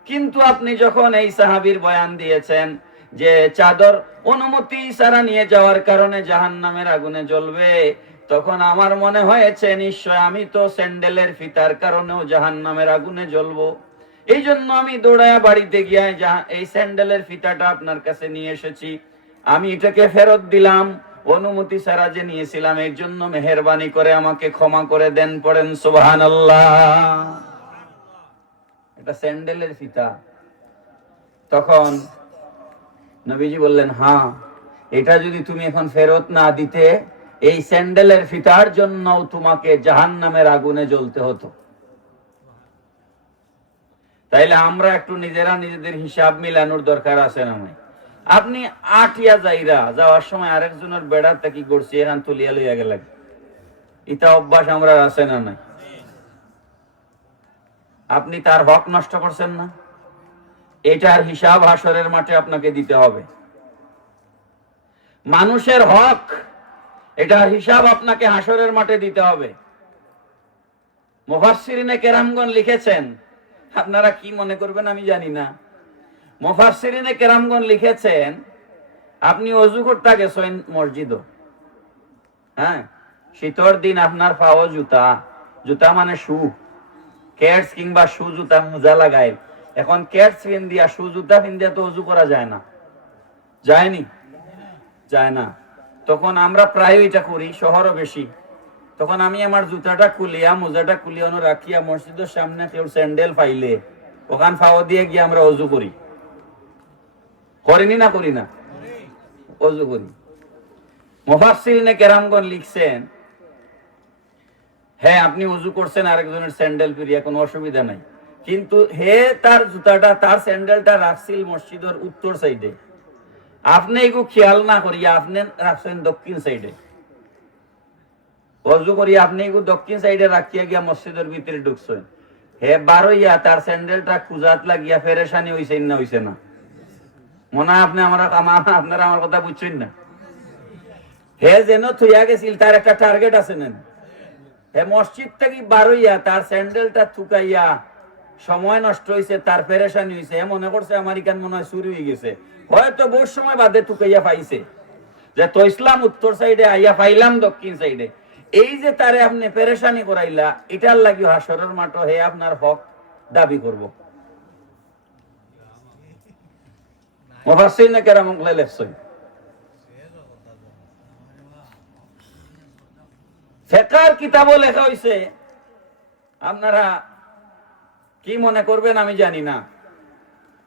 কিন্তু আপনি যখন এই সাহাবীর বয়ান দিয়েছেন যে চাদর অনুমতি ছাড়া নিয়ে যাওয়ার কারণে জাহান্নামের আগুনে জ্বলবে, তখন আমার মনে হয়েছে নিশ্চয় আমি তো স্যান্ডেলের ফিতার কারণেও জাহান্নামের আগুনে জ্বলবো। এই জন্য আমি দৌড়ায়া বাড়িতে গিয়ে এই স্যান্ডেলের ফিতাটা আপনার কাছে নিয়ে এসেছি। আমি এটাকে ফেরত দিলাম, অনুমতি ছাড়া যে নিয়েছিলাম, এর জন্য মেহেরবানি করে আমাকে ক্ষমা করে দেন। পড়েন সুবহানাল্লাহ। এটা স্যান্ডেলের ফিতা। তখন নবীজি বললেন, হ্যাঁ, এটা যদি তুমি এখন ফেরত না দিতে, এই স্যান্ডেলের ফিতার জন্য তোমাকে জাহান্নামের আগুনে জ্বলতে হতো। তাইলে আমরা একটু নিজেরা নিজেদের হিসাব মিলানোর দরকার আছে না? আপনি আটিয়া যাইরা যাওয়ার সময় আরেকজনের বেড়াতে কি করছি এখান তুলিয়া লইয়া গেল, এটা অভ্যাস আমরা আছে না নাই? আপনি তার হক নষ্ট করছেন না? এটার হিসাব হাসরের মাঠে আপনাকে দিতে হবে। মানুষের হক, এটার হিসাব আপনাকে হাসরের মাঠে দিতে হবে। মুফাসসিরিনে কেরামগণ লিখেছেন, আপনারা কি মনে করবেন আমি জানি না, মুফাসসিরিনে কেরামগণ লিখেছেন আপনি ওযু করতে গেছেন মসজিদ, হ্যাঁ, শীতর দিন আপনার পাও জুতা, জুতা মানে শু, ক্যাটস কিংবা শু জুতা মোজা লাগায়। এখন ক্যাটস পিন্দিয়া শু জুতা পিন্দিয়া তো ওযু করা যায় না, যায়নি, যায় না। তখন আমরা প্রায় এটা করি, শহরও বেশি। তখন আমি আমার জুতাটা খুলিয়া মোজাটা খুলিয়া রাখিয়া মসজিদের সামনে কেউ স্যান্ডেল পাইলে ওখান পাও দিয়ে গিয়ে আমরা ওযু করি, করিনি না? করি না? ওযু করি। মুফাসসিরিনে কেরামগণ লিখছেন, হ্যাঁ আপনি ওযু করছেন আরেকজনের স্যান্ডেল পরিয়া, কোনো অসুবিধা নাই, কিন্তু হে তার জুতাটা তার স্যান্ডেলটা রাখছিল মসজিদের উত্তর সাইডে, আপনি এগু খেয়াল না করিয়া আপনি রাখছেন দক্ষিণ সাইডে। ওযু করিয়া আপনি এগু দক্ষিণ সাইডে রাখিয়া গিয়া মসজিদের ভিতরে ঢুকছেন, হে বারইয়া তার স্যান্ডেলটা খুজাত লাগিয়া পেরেশানি হইছেন না? হইছে না? মনে হয় আপনি আপনারা আমার কথা বুঝছেন না। হে যেন থইয়া গেছিল তার একটা টার্গেট আছে না, হে মসজিদ থেকে বারইয়া তার স্যান্ডেলটা থুকাইয়া সময় নষ্ট হয়েছে, তার পেরেশানি হয়েছে, মনে করছে আমার ইকান মনে হয় চুরি হয়ে গেছে, হয়তো বহু সময় বাদে থুকাইয়া পাইছে যে তো ইসলাম উত্তর সাইডে আইয়া পাইলাম দক্ষিণ সাইডে। এই যে তারে আপনি পেরেশানি করাইলা, এটার লাগি হাসরের মাঠ হে আপনার হক দাবি করব। মুফাসসিরিনে কেরাম লেখছেন, ফিকহের কিতাবও লেখা হইছে, আপনারা কি মনে করবেন আমি জানি না।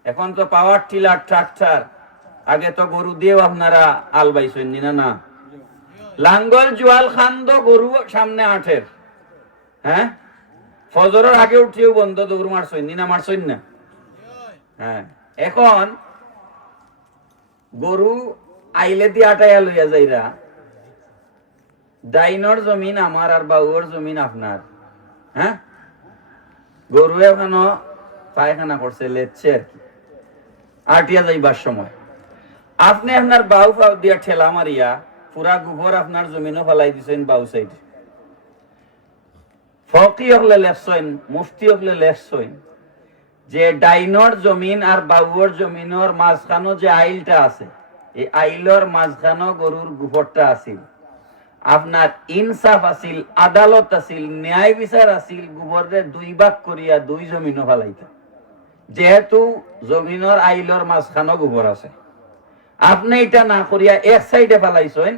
এখন তো পাওয়ার টিলার, ট্রাক্টর, আগে তো গরু দিয়েও আপনারা আল বাইছেন না? না, লাঙ্গল জুয়াল খান্দ গরু সামনে আঠের, হ্যাঁ, ফজরের আগে উঠিও বন্ধ দৌড় মারছেন না? মারছেন না? হ্যাঁ, এখন গরু আইলে দিয়ে আটাইয়া লইয়া যাইরা, ডাইনর জমিন আমার আর বাউর জমিন আপনার, হ্যাঁ, গরু এখনো পায়খানা করছে, লেচ্ছে আর কি, আটিয়া যাইবার সময় আপনি আপনার বাউ ফাউ দিয়া ঠেলা মারিয়া পুরা গোবর আপনার জমিনও ফেলাই দিছেন বাউ সাইড। ফকি হলে লেখছেন, মুফতি হলে লেখছেন যে ডাইনর জমিন আর বাউর জমিনের মাঝখানো যে আইলটা আছে, এই আইলর মাঝখানো গরুর গোবরটা আছিল, আপনার ইনসাফ আছিল, আদালত আছিল, ন্যায় বিচার আছিল, গোবরে দুই ভাগ করিয়া দুই জমিনও ফেলাইতা, যেহেতু জমিনের আইলর মাঝখানো গোবর আছে। আপনি এটা না করিয়া এক সাইডে ফেলাইছেন,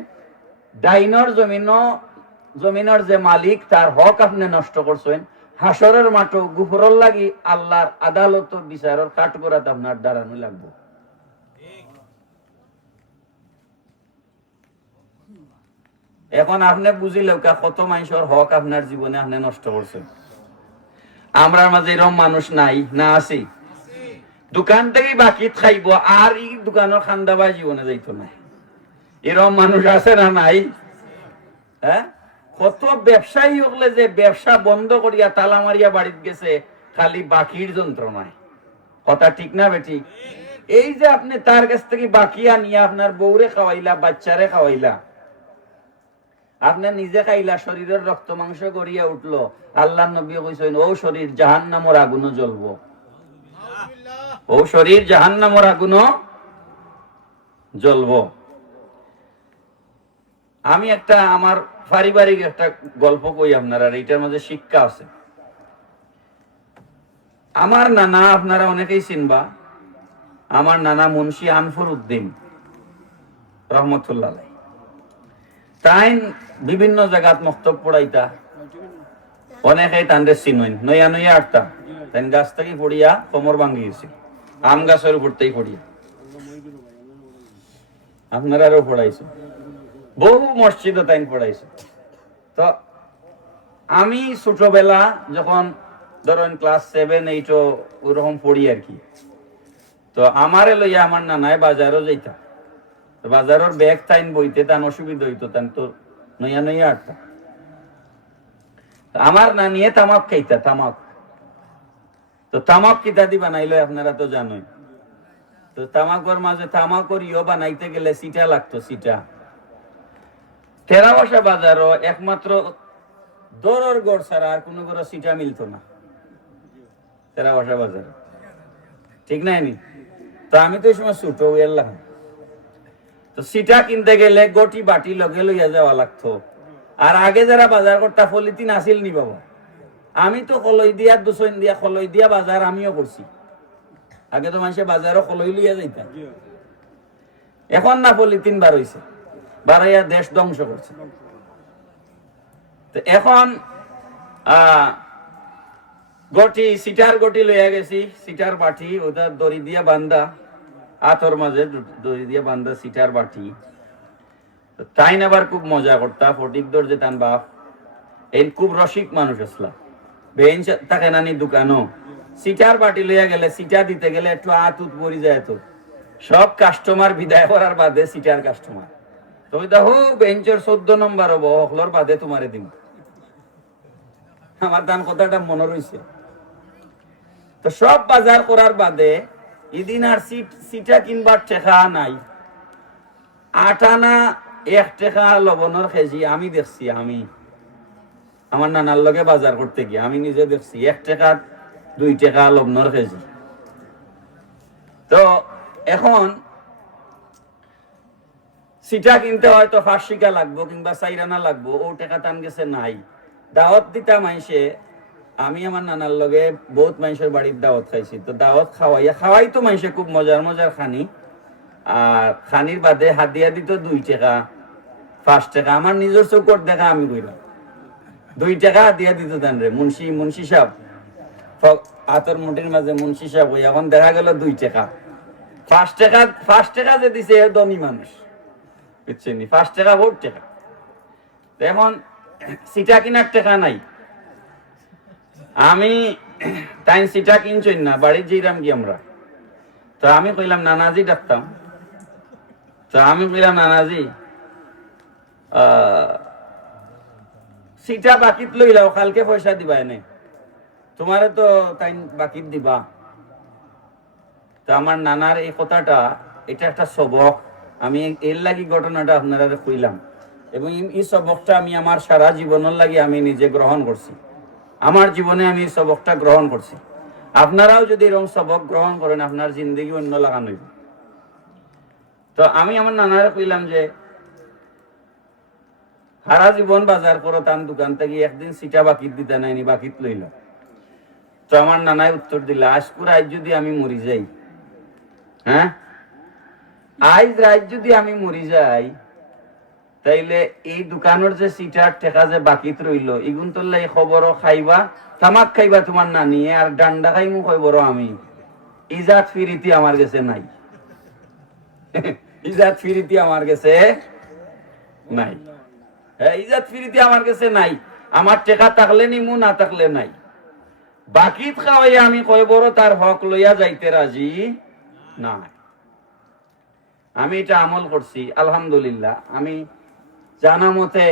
ডাইনর জমিনের যে মালিক তার হক আপনি নষ্ট করছেন। হাসরের মাঠ গোবরের লাগি আল্লাহর আদালত বিচারের কাঠগড়াতে আপনার দাঁড়ানো লাগবে। এখন আপনি বুঝিলেও কত মানুষের হক আপনার জীবনে আপনি নষ্ট করছেন। আমরা মাঝে এরকম মানুষ নাই না? আছি, দোকান থেকে বাকি খাইব আর এই দোকানের খান্দাবাই জীবনে যাইতো না, এরকম মানুষ আছে না নাই? হ্যাঁ, কত ব্যবসায়ী হলে যে ব্যবসা বন্ধ করিয়া তালা মারিয়া বাড়িতে গেছে খালি বাকির যন্ত্রণায়। কথা ঠিক না বেঠিক? এই যে আপনি তার কাছ থেকে বাকিয়া নিয়ে আপনার বউরে খাওয়াইলা, বাচ্চারে খাওয়াইলা, আপনি নিজে খাইলা, শরীরের রক্ত মাংস করিয়া উঠলো, আল্লাহ নবী কইছেন ও শরীর জাহান্নামের আগুনে জ্বলবো, ও শরীর জাহান্নামের আগুনে জ্বলবো। আমি একটা আমার পারিবারিক একটা গল্প কই আপনারা, এইটার মধ্যে শিক্ষা আছে। আমার নানা আপনারা অনেকেই চিনবা, আমার নানা মুন্সি আনফর উদ্দিন রহমতুল্লাহ, তাই বিভিন্ন জায়গাত মক্তব পড়াইতা, অনেকেই তান্ডে চিনইন, নইয়া নইয়া আটতা, তাই গাছ থেকে পড়িয়া কোমর ভাঙ্গি গেছে, আম গাছের উপরতেই পড়িয়া। আপনারাও পড়াইছে, বহু মসজিদে তাই পড়াইছে। তো আমি ছোটবেলা যখন ধরেন ক্লাস 7, 8 ওরকম পড়ি আর কি, তো আমারে লইয়া আমার নানায় বাজারও যাইতা, বাজারের ব্যাগ টাইন বইতে তান অসুবিধা হইতো, তান তো নইয়া নইয়া আটতা। আমার নানিয়ে তামাক খাইতা, তামাক। তো তামাক কিতা দি বানাইলো আপনারা তো জানোই। তো তামাকর মাঝে তামাকর বানাইতে গেলে সিটা লাগতো, সিটা। টেরাবাসা বাজারও একমাত্র দরর গড় ছাড়া আর কোনো গড় সিটা মিলতো না টেরাবাসা বাজারে, ঠিক নাই নি? তো আমি তো এই সময় ছোট এলাম, তো সিটা কিনতে গেলে গটি বাটি লগে লইয়া যাওয়া লাগতো। আর আগে যারা বাজার করতা পলিথিন আসিল নি বাবা, আমি তো কলই দিয়া দুসইন দিয়া কলই দিয়া বাজার আমিও করছি। আগে তো মানুষে বাজারও কলই লইয়া যাইতা, এখন না পলিথিন বার হইছে, বাড়াইয়া দেশ ধ্বংস করছে। তো এখন গটি সিটার গটি লইয়া গেছি, সিটার বাটি ওটা দড়ি দিয়া বান্ধা, আতর মাঝে দড়ি দিয়া বান্ধা সিটার বাটি। তাই আবার খুব মজা করতা, ফটিক দর যে তান বাপ এই খুব রসিক মানুষ আসলা, বেঞ্চ তাকে নানি দোকানও সিটার বাটি লইয়া গেলে সিটা দিতে গেলে একটু আতুত পড়ি যায়, তো সব কাস্টমার বিদায় করার বাদে সিটার কাস্টমার তো দেখো বেঞ্চের 14 নম্বর হবো হকলোর বাদে তোমারে দিন। আমার দান কথাটা মনে রয়েছে। তো সব বাজার করার বাদে এদিন আর সিটা কিনবার ঠেকা নাই। 8 আনা 1 টাকা লবণের কেজি আমি দেখছি, আমি আমার নানার লগে বাজার করতে গিয়ে আমি নিজে দেখছি 1 টাকা 2 টাকা লবণের কেজি। তো এখন সিটা কিনতে হয়তো 5 টাকা লাগবো কিংবা 4 আনা লাগবো, ও টাকা টান গেছে নাই। দাওয়াত দিতা মাইসে, আমি আমার নানার লগে বহুত মানুষের বাড়ির দাওয়াত খাইছি। তো দাওয়াত খাওয়াই তো মানুষে খুব মজার মজার খানি, আর খানির বাদে হাতিয়া দিত 2 টাকা 5 টাকা। আমার নিজের চৌকট দেখা আমি কইলাম 2 টাকা হাতিয়া দিত তান রে মুন্সি সাহেব, আতর মুটির মাঝে মুন্সি সাহেব হই। এখন দেখা গেল 2 টাকা 5 টাকা যে দিছে এর ধনী মানুষ, বুঝছেন? 5 টাকা বহুত টাকা। এখন সিটা কিনার টাকা নাই, আমি তাই সিটা কিনছই না, বাড়ির যাইলাম কি আমরা। তো আমি কইলাম নানাজি ডাকতাম, তো আমি কইলাম নানাজি সিটা বাকিত লইলাও, কালকে পয়সা দিবা এনে, তোমারে তো তাই বাকিত দিবা। তো আমার নানার এই কথাটা, এটা একটা সবক। আমি এর লাগি ঘটনাটা আপনারা কইলাম, এবং এই সবকটা আমি আমার সারা জীবনের লাগি আমি নিজে গ্রহণ করছি। আমার জীবনে আমি সবকটা গ্রহণ করছি। আপনারাও যদি এরকম সবক গ্রহণ করেন, আপনার জিন্দগি অন্য লাগানো হইব। তো আমি আমার নানারে কইলাম যে সারা জীবন বাজার করো, তার দোকান থেকে একদিন সিটা বাকিত দিতে নাইনি, বাকিত লইল। তো আমার নানায় উত্তর দিল, আজকুর আজ যদি আমি মরি যাই, হ্যাঁ আজ রাত যদি আমি মরি যাই, তাইলে এই দোকানের যে সিটার টেকা যে বাকিত রইল, ইগুন তোল্লা এই খবরও খাইবা, তামাক খাইবা তোমার নানিয়ে, আর ডান্ডা খাইমু খবরও আমি। ইজাত ফিরিতি আমার কাছে নাই। ইজাত ফিরিতি আমার কাছে নাই। হ্যাঁ, ইজাত ফিরিতি আমার কাছে নাই। আমার টেকা থাকলে নিমু, না থাকলে নাই। বাকিত খাওয়াই আমি কয়বরও তার হক লইয়া যাইতে রাজি না। আমি এটা আমল করছি আলহামদুলিল্লাহ। আমি জানা মতে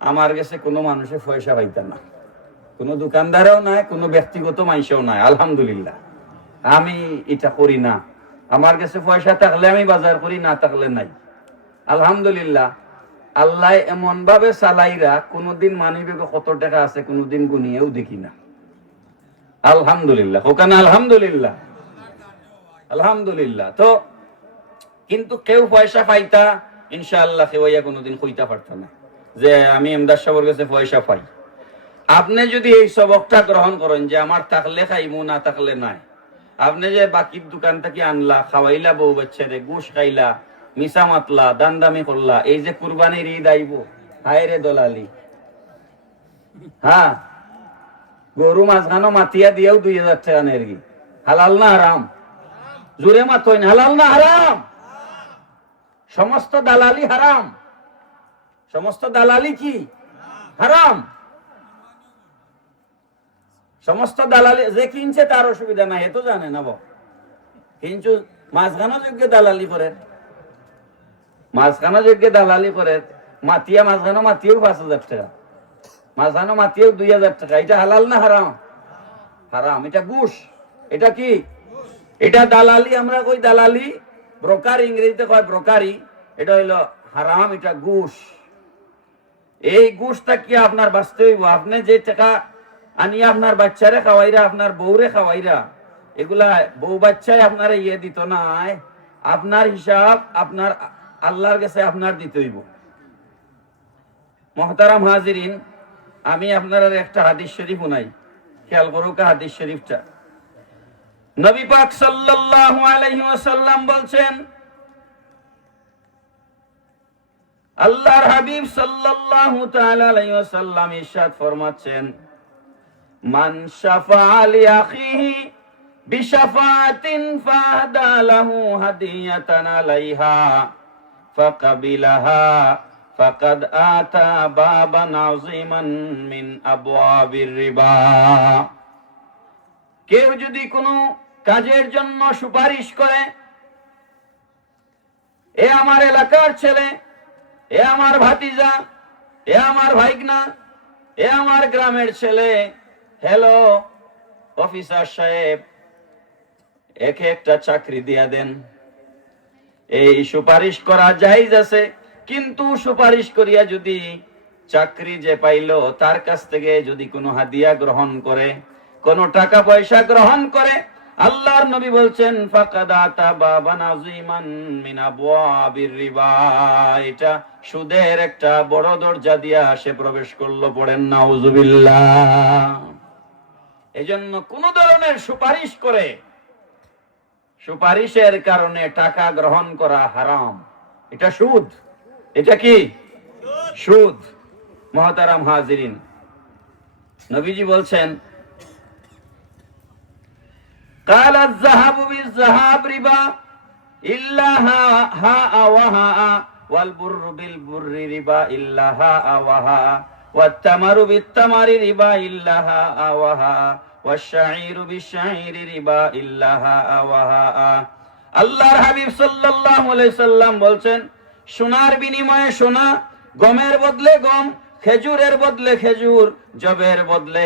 আমার কাছে কোনো মানুষের পয়সা পাইতেন না, কোনো দোকানদারও নাই, কোনো ব্যক্তিগত মানুষও নাই। আলহামদুলিল্লাহ আমি এটা করি না। আমার কাছে পয়সা থাকলে আমি বাজার করি, না থাকলে নাই। আলহামদুলিল্লাহ আল্লাহ এমন ভাবে চালাইরা, কোনদিন মানিবে কত টাকা আছে কোনদিন গুনিয়েও দেখি না। আলহামদুলিল্লাহ, ওখানে আলহামদুলিল্লাহ, আলহামদুলিল্লাহ। তো কিন্তু কেউ পয়সা পাইতা ইনশাআল্লাহ কেউ কোনোদিন কইতা পারত না যে আমি এমদাদ সাহেবের কাছে পয়সা পাই। আপনি যদি এই সবকটা গ্রহণ করেন যে আমার থাকলে খাইমু, না থাকলে নাই, আপনি যে বাকির দোকান থেকে আনলা, খাওয়াইলা বউ বাচ্চারে, গুশ খাইলা, মিশা মাতলা, দান্দামি করলা, এই যে কুরবানির ঈদ আইব, হায় রে দলালি। হ্যাঁ, গরু মাঝখানো মাতিয়া দিয়েও 2000 টাকা নেরগি। হালাল না হারাম? জোরে মাতইন, হালাল না হারাম? সমস্ত দালালি হারাম। সমস্ত দালালি কি হারাম? সমস্ত দালালি যে কিনছে তার অসুবিধা নাই, এ তো জানে না কিন্তু মাঝখানো যোগ্য দালালি করে, মাঝখানো যোগ্য দালালি করে, মাতিয়া মাঝখানো মাতিয়েও 5,000 টাকা, মাঝখানো মাতিয়েও 2,000 টাকা। এটা হালাল না হারাম? হারাম। এটা ঘুষ। এটা কি? এটা দালালি। আমরা কই দালালি, ব্রোকার, ইংরেজিতে কয় ব্রোকারি। এটা হইলো হারাম, এটা ঘুষ। এই ঘুষটা কি আপনার বাঁচতে হইব? আপনি যে টাকা আনিয়া আপনার বাচ্চারে খাওয়াইরা, আপনার বউরে খাওয়াইরা, এগুলা বউ বাচ্চাই আপনার ইয়ে দিত না, আপনার হিসাব আপনার আল্লাহর কাছে আপনার দিতে হইব। মুহতারাম হাজিরিন, আমি আপনার একটা হাদিস শরীফ শুনাই, খেয়াল করুক হাদিস শরীফটা। নবী পাক সাল্লাল্লাহু আলাইহি ওয়াসাল্লাম বলছেন, আল্লাহর হাবিব সাল্লাল্লাহু তাআলা আলাইহি ওয়াসাল্লাম ইরশাদ ফরমাচ্ছেন, মান শাফাআ লি আখিহি বিশাফাতিন ফাদা লাহু হাদিয়াতান আলাইহা ফাকাবিলাহা ফাকাদ আতা বাবান আযীমান মিন আবওয়াবির রিবা। কেউ যদি কোনো কাজের জন্য সুপারিশ করে, এ আমার এলাকার ছেলে, এ আমার ভাতিজা, এ আমার ভাইগনা, এ আমার গ্রামের ছেলে, হ্যালো অফিসার সাহেব, একে একটা চাকরি দিয়া দেন। এই সুপারিশ করা জায়েজ আছে, কিন্তু সুপারিশ করিয়া যদি চাকরি যে পাইলো তার কাছ থেকে যদি কোনো হাদিয়া গ্রহণ করে, কোনো টাকা পয়সা গ্রহণ করে, আল্লাহর নবী বলছেন ফাকাদাতা বাবান আযীমান মিন আবওয়াবির রিবা, এটা সুদের একটা বড় দরজা দিয়া সে প্রবেশ করলো। পড়েন নাউজুবিল্লাহ। এজন্য কোন ধরনের সুপারিশ করে, সুপারিশের কারণে টাকা গ্রহণ করা হারাম, এটা সুদ। এটা কি? সুদ। মুহতারাম হাজিরিন, নবীজি বলছেন, قال الذهب بالذهب ربا إلا هاء وهاء والبر بالبر ربا إلا هاء وهاء والتمر بالتمر ربا إلا هاء وهاء والشعير بالشعير ربا إلا هاء وهاء। আল্লাহর হাবিব সাল্লাল্লাহু আলাইহি সাল্লাম বলছেন, সোনার বিনিময়ে সোনা, গমের বদলে গম, খেজুরের বদলে খেজুর, জবের বদলে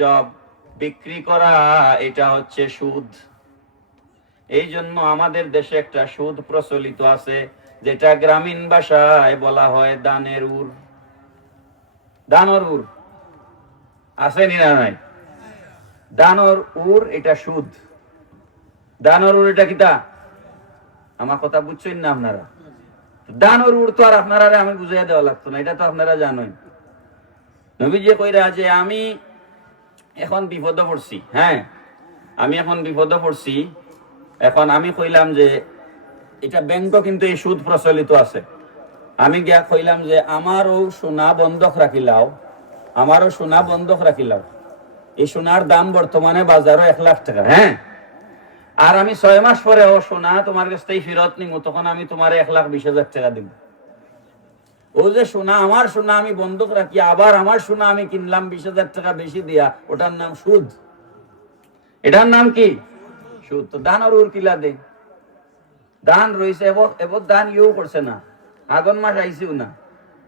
জব বিক্রি করা, এটা হচ্ছে সুদ। এই জন্য আমাদের দেশে একটা সুদ প্রচলিত আছে, যেটা গ্রামীণ ভাষায় বলা হয় দানের উর। দানর উর আছে না নাই? দানর উর, এটা সুদ। দানর উর এটা কিতা? আমার কথা বুঝছেন না আপনারা? দানর উর তো আর আপনারা আমি বুঝাইয়া দেওয়া লাগতো না, এটা তো আপনারা জানেন। নবীজি কইরা যে আমি এখন বিপদে পড়ছি, হ্যাঁ আমি এখন বিপদে পড়ছি, এখন আমি কইলাম যে এটা ব্যাংক কিন্তু এই সুদ প্রচলিত আছে, আমি গিয়া কইলাম যে আমারও সোনা বন্ধক রাখিলাও, আমারও সোনা বন্ধক রাখিলাও। এই সোনার দাম বর্তমানে বাজারও 1 লাখ টাকা, হ্যাঁ, আর আমি 6 মাস পরে ও সোনা তোমার কাছ থেকে ফেরত নিবো, তখন আমি তোমার 1,20,000 টাকা দিব। ও যে সোনা, আমার সোনা আমি বন্ধক রাখি, আবার আমার সোনা আমি কিনলাম 20,000 টাকা বেশি দিয়া, ওটার নাম সুদ। এটার নাম কি? সুদ। তো দান আর ওর কিলা দে, দান রয়েছে এবার দান ইউ করছে না, আগুন মাস আইসিও না,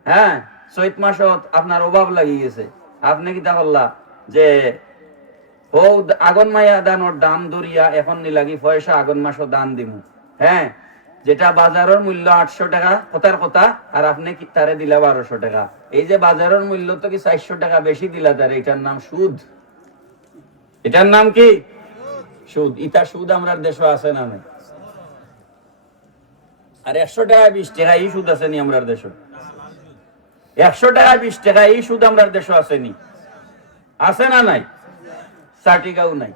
হ্যাঁ চৈত মাসত আপনার অভাব লাগি গেছে, আপনি কি তা বললা যে ও আগুন মাইয়া দানোর দাম ধরিয়া এখন নি লাগি পয়সা আগুন মাসও দান দিমু, হ্যাঁ যেটা বাজারের মূল্য 800 টাকা কথার কথা, আর আপনি কি তারে দিলা 1200 টাকা, এই যে বাজারের মূল্য তো কি 400 টাকা বেশি দিলা তারে, এটার নাম সুদ। এটার নাম কি? সুদ। ইটা সুদ আমরা দেশে আছে না নাই? আর 100 টাকা 20 টাকা এই সুদ আছে নি আমরা দেশে? 100 টাকা 20 টাকা এই সুদ আমরা দেশে আছে নি? আছে না নাই? চাটিকাও নাই,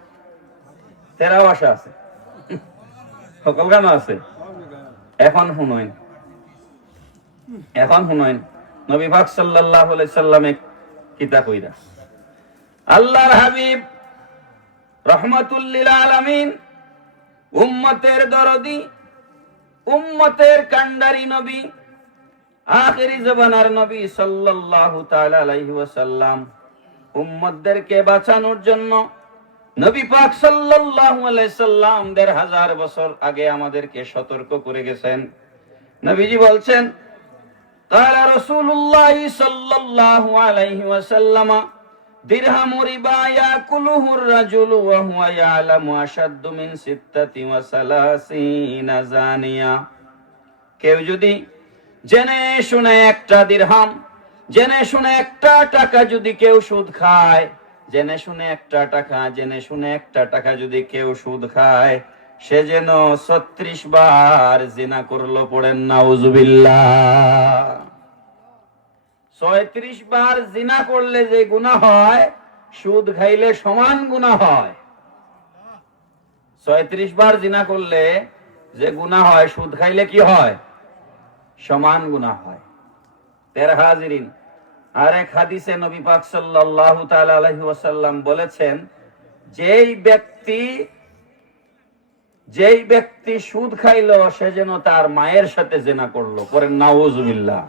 তেরাও আশা আছে, সকল গান আছে। এখন শুনেন, এখন শুনেন নবী পাক সাল্লাল্লাহু আলাইহি সাল্লামে কিতা কইরা। আল্লাহর হাবিব রহমাতুল লিল আলামিন, উম্মতের দরদি, উম্মতের কান্ডারি নবী, আখিরি জামানার নবী সাল্লাল্লাহু তাআলা আলাইহি ওয়াসাল্লাম উম্মতদেরকে বাঁচানোর জন্য নবী পাক সাল্লাল্লাহু আলাইহি সাল্লাম ১৫০০ বছর আগে আমাদেরকে সতর্ক করে গেছেন। নবীজি বলছেন, ক্বালা রাসূলুল্লাহ সাল্লাল্লাহু আলাইহি ওয়াসাল্লাম, দিরহামু রিবা ইয়াকুলুহুর রাজুলু ওয়া হুয়া ইয়ালামু আশাদ্দু মিন সিত্তাতি ওয়া সালাসিনা জানিয়া। কেউ যদি জেনে শুনে একটা দিরহাম, জেনে শুনে একটা টাকা যদি কেউ সুদ খায়, জেনে শুনে একটা টাকা যদি কেউ সুদ খায়, সে যেন ৩৬ বার জিনা করলো। পড়েন নাউজুবিল্লাহ। ৩৬ বার জিনা করলে যে গুনাহ হয়, সুদ খাইলে সমান গুনাহ হয়। ৩৬ বার জিনা করলে যে গুনাহ হয়, সুদ খাইলে কি হয়? সমান গুনাহ হয়। তের হাজিরিন, আরেক হাদিসে নবী পাক সাল্লাল্লাহু তাআলা আলাইহি ওয়াসাল্লাম বলেছেন, যেই ব্যক্তি সুদ খাইলো সে যেন তার মায়ের সাথে জিনা করলো। পড়েন নাউজুবিল্লাহ।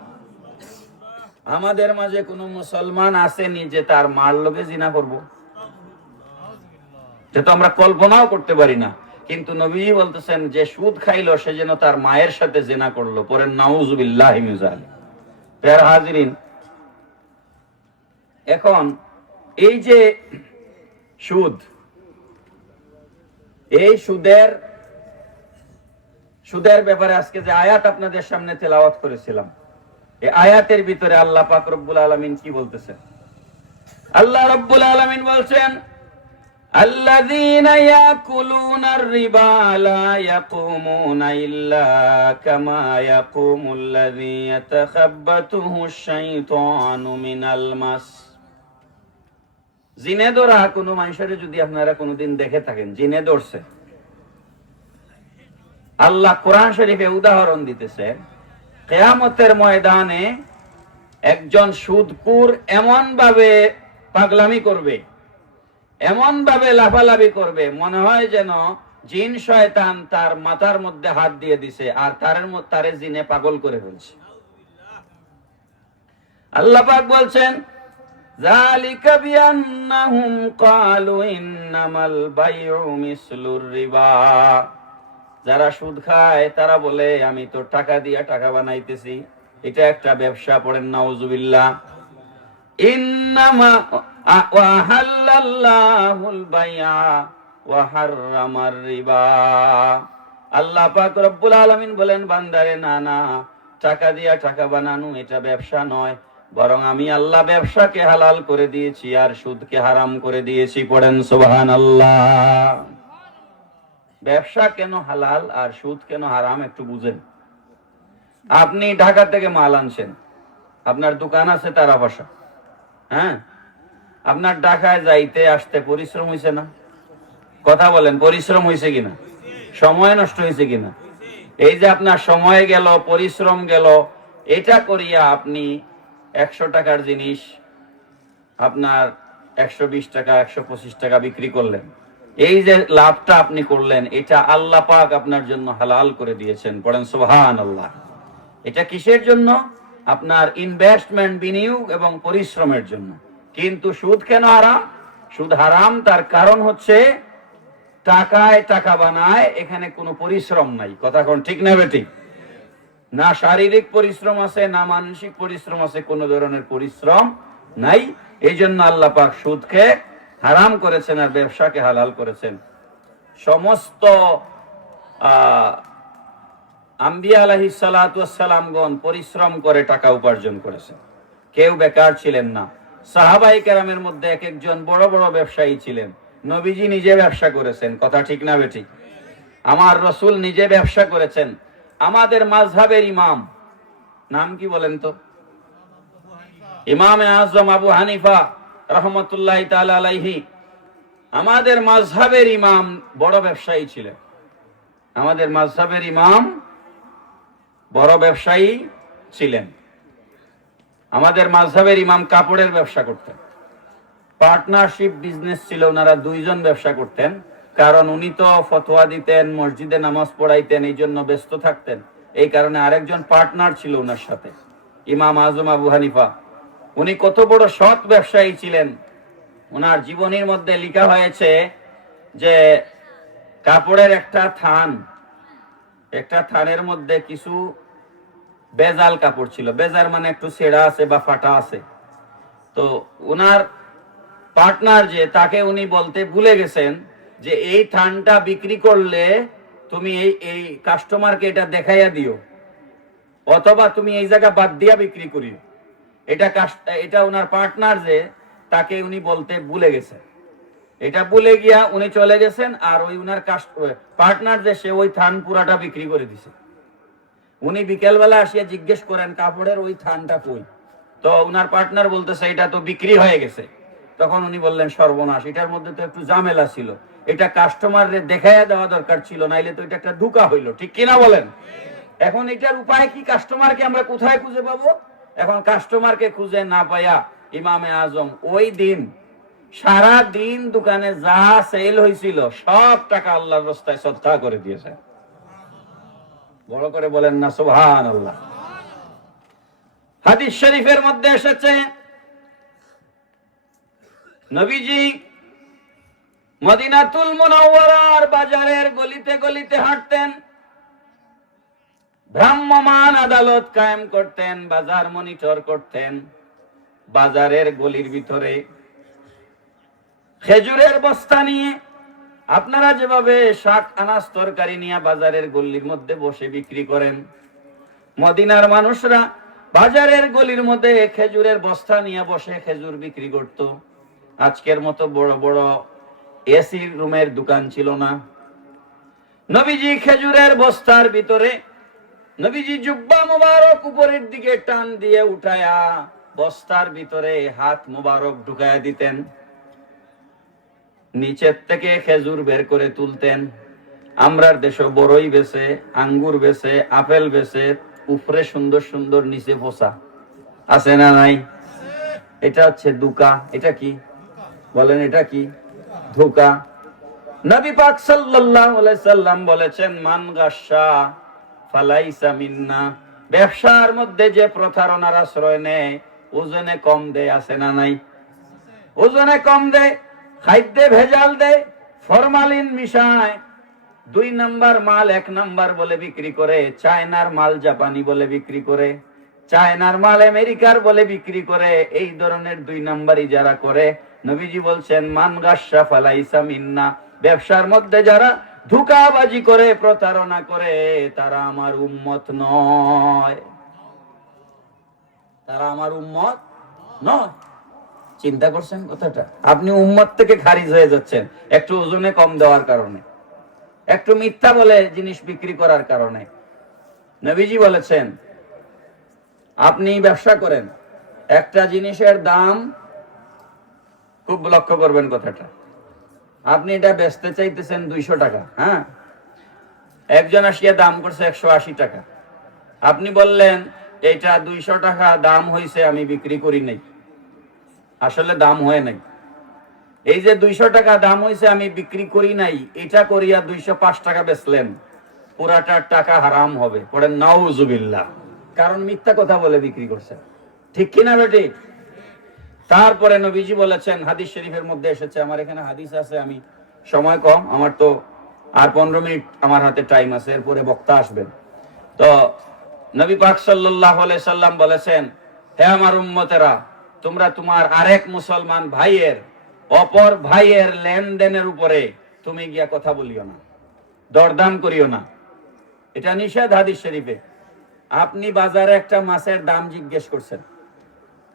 আমাদের মাঝে কোনো মুসলমান আসেনি যে তার মার লগে জিনা করব? যেটা আমরা কল্পনাও করতে পারি না। কিন্তু নবী বলতেছেন, যে সুদ খাইলো সে যেন তার মায়ের সাথে জিনা করলো। পড়েন নাউজুবিল্লাহি মিন যালিক। প্রিয় হাজিরিন, এখন এই যে সুদ, এই সুদের ব্যাপারে আজকে যে আয়াত আপনাদের সামনে তেলাওয়াত করেছিলাম, এই আয়াতের ভিতরে আল্লাহ পাক রব্বুল আলামিন কি বলতেছেন? আল্লাহ রব্বুল আলামিন বলছেন, আল্লাযীনা ইয়াকুলুনার রিবা লা ইয়াকুমুনা ইল্লা কামা ইয়াকুমুল্লাযী ইয়াতাখাব্বাতুহুশ শাইতানু মিনাল মাস। জিনে ধরা কোনো মানুষের যদি আপনারা কোনোদিন দেখে থাকেন, জিনে ধরছে, আল্লাহ কোরআন শরীফে উদাহরণ দিতেছে, কিয়ামতের ময়দানে একজন সুদখোর এমন ভাবে পাগলামি করবে, এমন ভাবে লাফালাফি করবে, মনে হয় যেন জিন শয়তান তার মাথার মধ্যে হাত দিয়ে দিছে আর তারে জিনে পাগল করে ফেলছে। আল্লাহ পাক বলছেন, যালিকা বিআন্নাহুম ক্বালু ইন্নামাল বাইউ মিসলুর রিবা। যারা সুদ খায় তারা বলে, আমি তো টাকা দিয়া টাকা বানাইতেছি, এটা একটা ব্যবসা। পড়েন নাউজুবিল্লাহ। ইন্নামা ওয়া হাল্লাল্লাহুল বাইআ ওয়া হাররামার রিবা। আল্লাহ পাক রব্বুল আলামিন বলেন, বান্দারে, না না, টাকা দিয়া টাকা বানানো এটা ব্যবসা নয়, বরং আমি আল্লাহ ব্যবসাকে হালাল করে দিয়েছি আর সুদকে হারাম করে দিয়েছি। পড়েন সুবহানাল্লাহ। ব্যবসা কেন হালাল আর সুদ কেন হারাম একটু বুঝেন। আপনি ঢাকা থেকে মাল আনছেন, আপনার দোকান আছে তারা বাসা, হ্যাঁ, আপনার ঢাকায় যাইতে আসতে পরিশ্রম হয়েছে না? কথা বলেন, পরিশ্রম হয়েছে কিনা? সময় নষ্ট হয়েছে কিনা? এই যে আপনার সময় গেল, পরিশ্রম গেল, এটা করিয়া আপনি ১০০ টাকার জিনিস আপনার ১২০ টাকা ১২৫ টাকা বিক্রি করলেন, এই যে লাভটা আপনি করলেন, এটা আল্লাহ পাক আপনার জন্য হালাল করে দিয়েছেন। পড়েন সুবহানাল্লাহ। এটা কিসের জন্য? আপনার ইনভেস্টমেন্ট, বিনিয়োগ এবং পরিশ্রমের জন্য। কিন্তু সুদ কেন হারাম? সুদ হারাম তার কারণ হচ্ছে টাকায় টাকা বানায়, এখানে কোনো পরিশ্রম নাই। কথা কোন ঠিক না বেঠিক? না শারীরিক পরিশ্রম আছে, না মানসিক পরিশ্রম আছে, কোনো ধরনের পরিশ্রম নাই। এই জন্য আল্লাহ পাক সুদকে হারাম করেছেন আর ব্যবসাকে হালাল করেছেন। সমস্ত আম্বিয়া আলাইহিস সালাতু ওয়াস সালামগণ পরিশ্রম করে টাকা উপার্জন করেছেন, কেউ বেকার ছিলেন না। সাহাবায়ে কেরামের মধ্যে এক একজন বড় বড় ব্যবসায়ী ছিলেন। নবীজি নিজে ব্যবসা করেছেন। কথা ঠিক না বেঠিক? আমার রাসূল নিজে ব্যবসা করেছেন। আমাদের মাযহাবের ইমাম নাম কি বলেন তো? ইমামে আযম আবু হানিফা রাহমাতুল্লাহি তাআলা আলাইহি। আমাদের মাযহাবের ইমাম বড় ব্যবসায়ী ছিলেন। আমাদের মাযহাবের ইমাম বড় ব্যবসায়ী ছিলেন। আমাদের মাযহাবের ইমাম কাপড়ের ব্যবসা করতেন। পার্টনারশিপ বিজনেস ছিল, ওনারা দুইজন ব্যবসা করতেন। কারণ উনি তো ফতোয়া দিতেন, মসজিদে নামাজ পড়াইতেন, এই জন্য ব্যস্ত থাকতেন। এই কারণে আরেকজন পার্টনার ছিল ওনার সাথে, ইমাম আজম আবু হানিফা। উনি কত বড় সৎ ব্যবসায়ী ছিলেন, ওনার জীবনীর মধ্যে লেখা হয়েছে যে কাপড়ের একটা থানের মধ্যে কিছু বেজাল কাপড় ছিল। বেজার মানে একটু ছেঁড়া আছে বা ফাটা আছে। তো উনার পার্টনার যে, তাকে উনি বলতে ভুলে গেছেন যে এই থানটা বিক্রি করলে তুমি এই কাস্টমারকে এটা দেখাইয়া দিও, অথবা তুমি এই জায়গা বাদ দিয়া বিক্রি করিও। এটা উনার পার্টনার যে, তাকে উনি বলতে ভুলে গেছেন। এটা ভুলে গিয়া উনি চলে গেছেন, আর ওই উনার পার্টনার যে, সে ওই থান পুরাটা বিক্রি করে দিছে। উনি বিকেলবেলা আসিয়া জিজ্ঞেস করেন কাপড়ের ওই থানটা কই। তো উনার পার্টনার বলতেছে এটা তো বিক্রি হয়ে গেছে। তখন উনি বললেন সর্বনাশ, এটার মধ্যে তো একটু ঝামেলা ছিল, এটা কাস্টমাররে দেখাইয়া দেওয়া দরকার ছিল, নাইলে তো এটা একটা ধোঁকা হইলো। ঠিক কিনা বলেন? এখন এটার উপায় কি? কাস্টমারকে আমরা কোথায় খুঁজে পাবো? এখন কাস্টমারকে খুঁজে না পাইয়া ইমামে আজম ওই দিন সারা দিন দোকানে যা সেল হয়েছিল সব টাকা আল্লাহর রাস্তায় সদকা করে দিয়েছে। বড় করে বলেন না সুবহানাল্লাহ। হাদিস শরীফের মধ্যে এসেছে নবীজি মদিনাতুল মুনাওয়ারার বাজারের গলিতে গলিতে হাঁটতেন, ভ্রাম্যমাণ আদালত কায়েম করতেন, বাজার মনিটর করতেন। বাজারের গলির ভিতরে খেজুরের বস্তা নিয়ে, আপনারা যেভাবে শাক আনাজ তরকারি নিয়ে বাজারের গলির মধ্যে বসে বিক্রি করেন, মদিনার মানুষরা বাজারের গলির মধ্যে খেজুরের বস্তা নিয়ে বসে খেজুর বিক্রি করত। আজকের মতো বড় বড় এসি রুমের দোকান ছিল না। নবীজি খেজুরের বস্তার ভিতরে, নবীজি জুব্বা মুবারক উপরের দিকে টান দিয়ে উঠায়া বস্তার ভিতরে হাত মুবারক ঢুকায়া দিতেন, নিচের থেকে খেজুর বের করে তুলতেন। আমরার দেশে বড়ই বেছে, আঙ্গুর বেছে, আপেল বেছে, উপরে সুন্দর সুন্দর, নিচে পোষা আছে না নাই? এটা হচ্ছে ধোঁকা। এটা কি বলেন? এটা কি ধোঁকা? নবী পাক সাল্লাল্লাহু আলাইহি সাল্লাম বলেছেন, মান গাশা ফালাইসা মিন্না। ব্যবসার মধ্যে যে প্রতারণার আশ্রয় নেয়, ওজনে কম দেয়, আছে না নাই? ওজনে কম দেয়, খাদ্যে ভেজাল দেয়, ফরমালিন মিশায়, 2 নাম্বার মাল 1 নাম্বার বলে বিক্রি করে, চায়নার মাল জাপানি বলে বিক্রি করে, চায়নার মাল আমেরিকার বলে বিক্রি করে। এই ধরনের 2 নাম্বারই যারা করে, নবীজি বলছেন মান গাশা ফালাইসা মিন্না। ব্যবসার মধ্যে যারা ধোঁকাবাজি করে, প্রতারণা করে, তারা আমার উম্মত নয়, তারা আমার উম্মত নয়। চিন্তা করছেন কথাটা? আপনি উম্মত থেকে খারিজ হয়ে যাচ্ছেন একটু ওজনে কম দেওয়ার কারণে, একটু মিথ্যা বলে জিনিস বিক্রি করার কারণে। নবীজি বলেছেন আপনি ব্যবসা করেন, একটা জিনিসের দাম, খুব লক্ষ্য করবেন কথাটা, আপনি এটা বেচতে চাইতেছেন 200 টাকা, হ্যাঁ, একজন আসিয়া দাম করছে 180 টাকা। আপনি বললেন এটা 200 টাকা দাম হয়েছে, আমি বিক্রি করি নাই। আসলে দাম হয় নাই। এই যে 200 টাকা দাম হয়েছে, আমি বিক্রি করি নাই, এটা করিয়া 205 টাকা বেচলেন, পুরাটার টাকা হারাম হবে। পড়েন নাউজুবিল্লাহ। কারণ মিথ্যা কথা বলে বিক্রি করছে। ঠিক কিনা বেটি? তারপরে নবীজি বলেছেন, হাদিস শরীফের মধ্যে এসেছে, আমার এখানে হাদিস আছে, আমি সময় কম, আমার তো আর 15 মিনিট আমার হাতে টাইম আছে, এরপরে বক্তা আসবেন। তো নবী পাক সাল্লাল্লাহু আলাইহি সাল্লাম বলেছেন, হে আমার উম্মতেরা, তোমরা তোমার আরেক মুসলমান ভাইয়ের, অপর ভাইয়ের লেনদেনের উপরে তুমি গিয়া কথা বলিও না, দরদাম করিও না। এটা নিষেধ হাদিস শরীফে। আপনি বাজারে একটা মাছের দাম জিজ্ঞেস করছেন,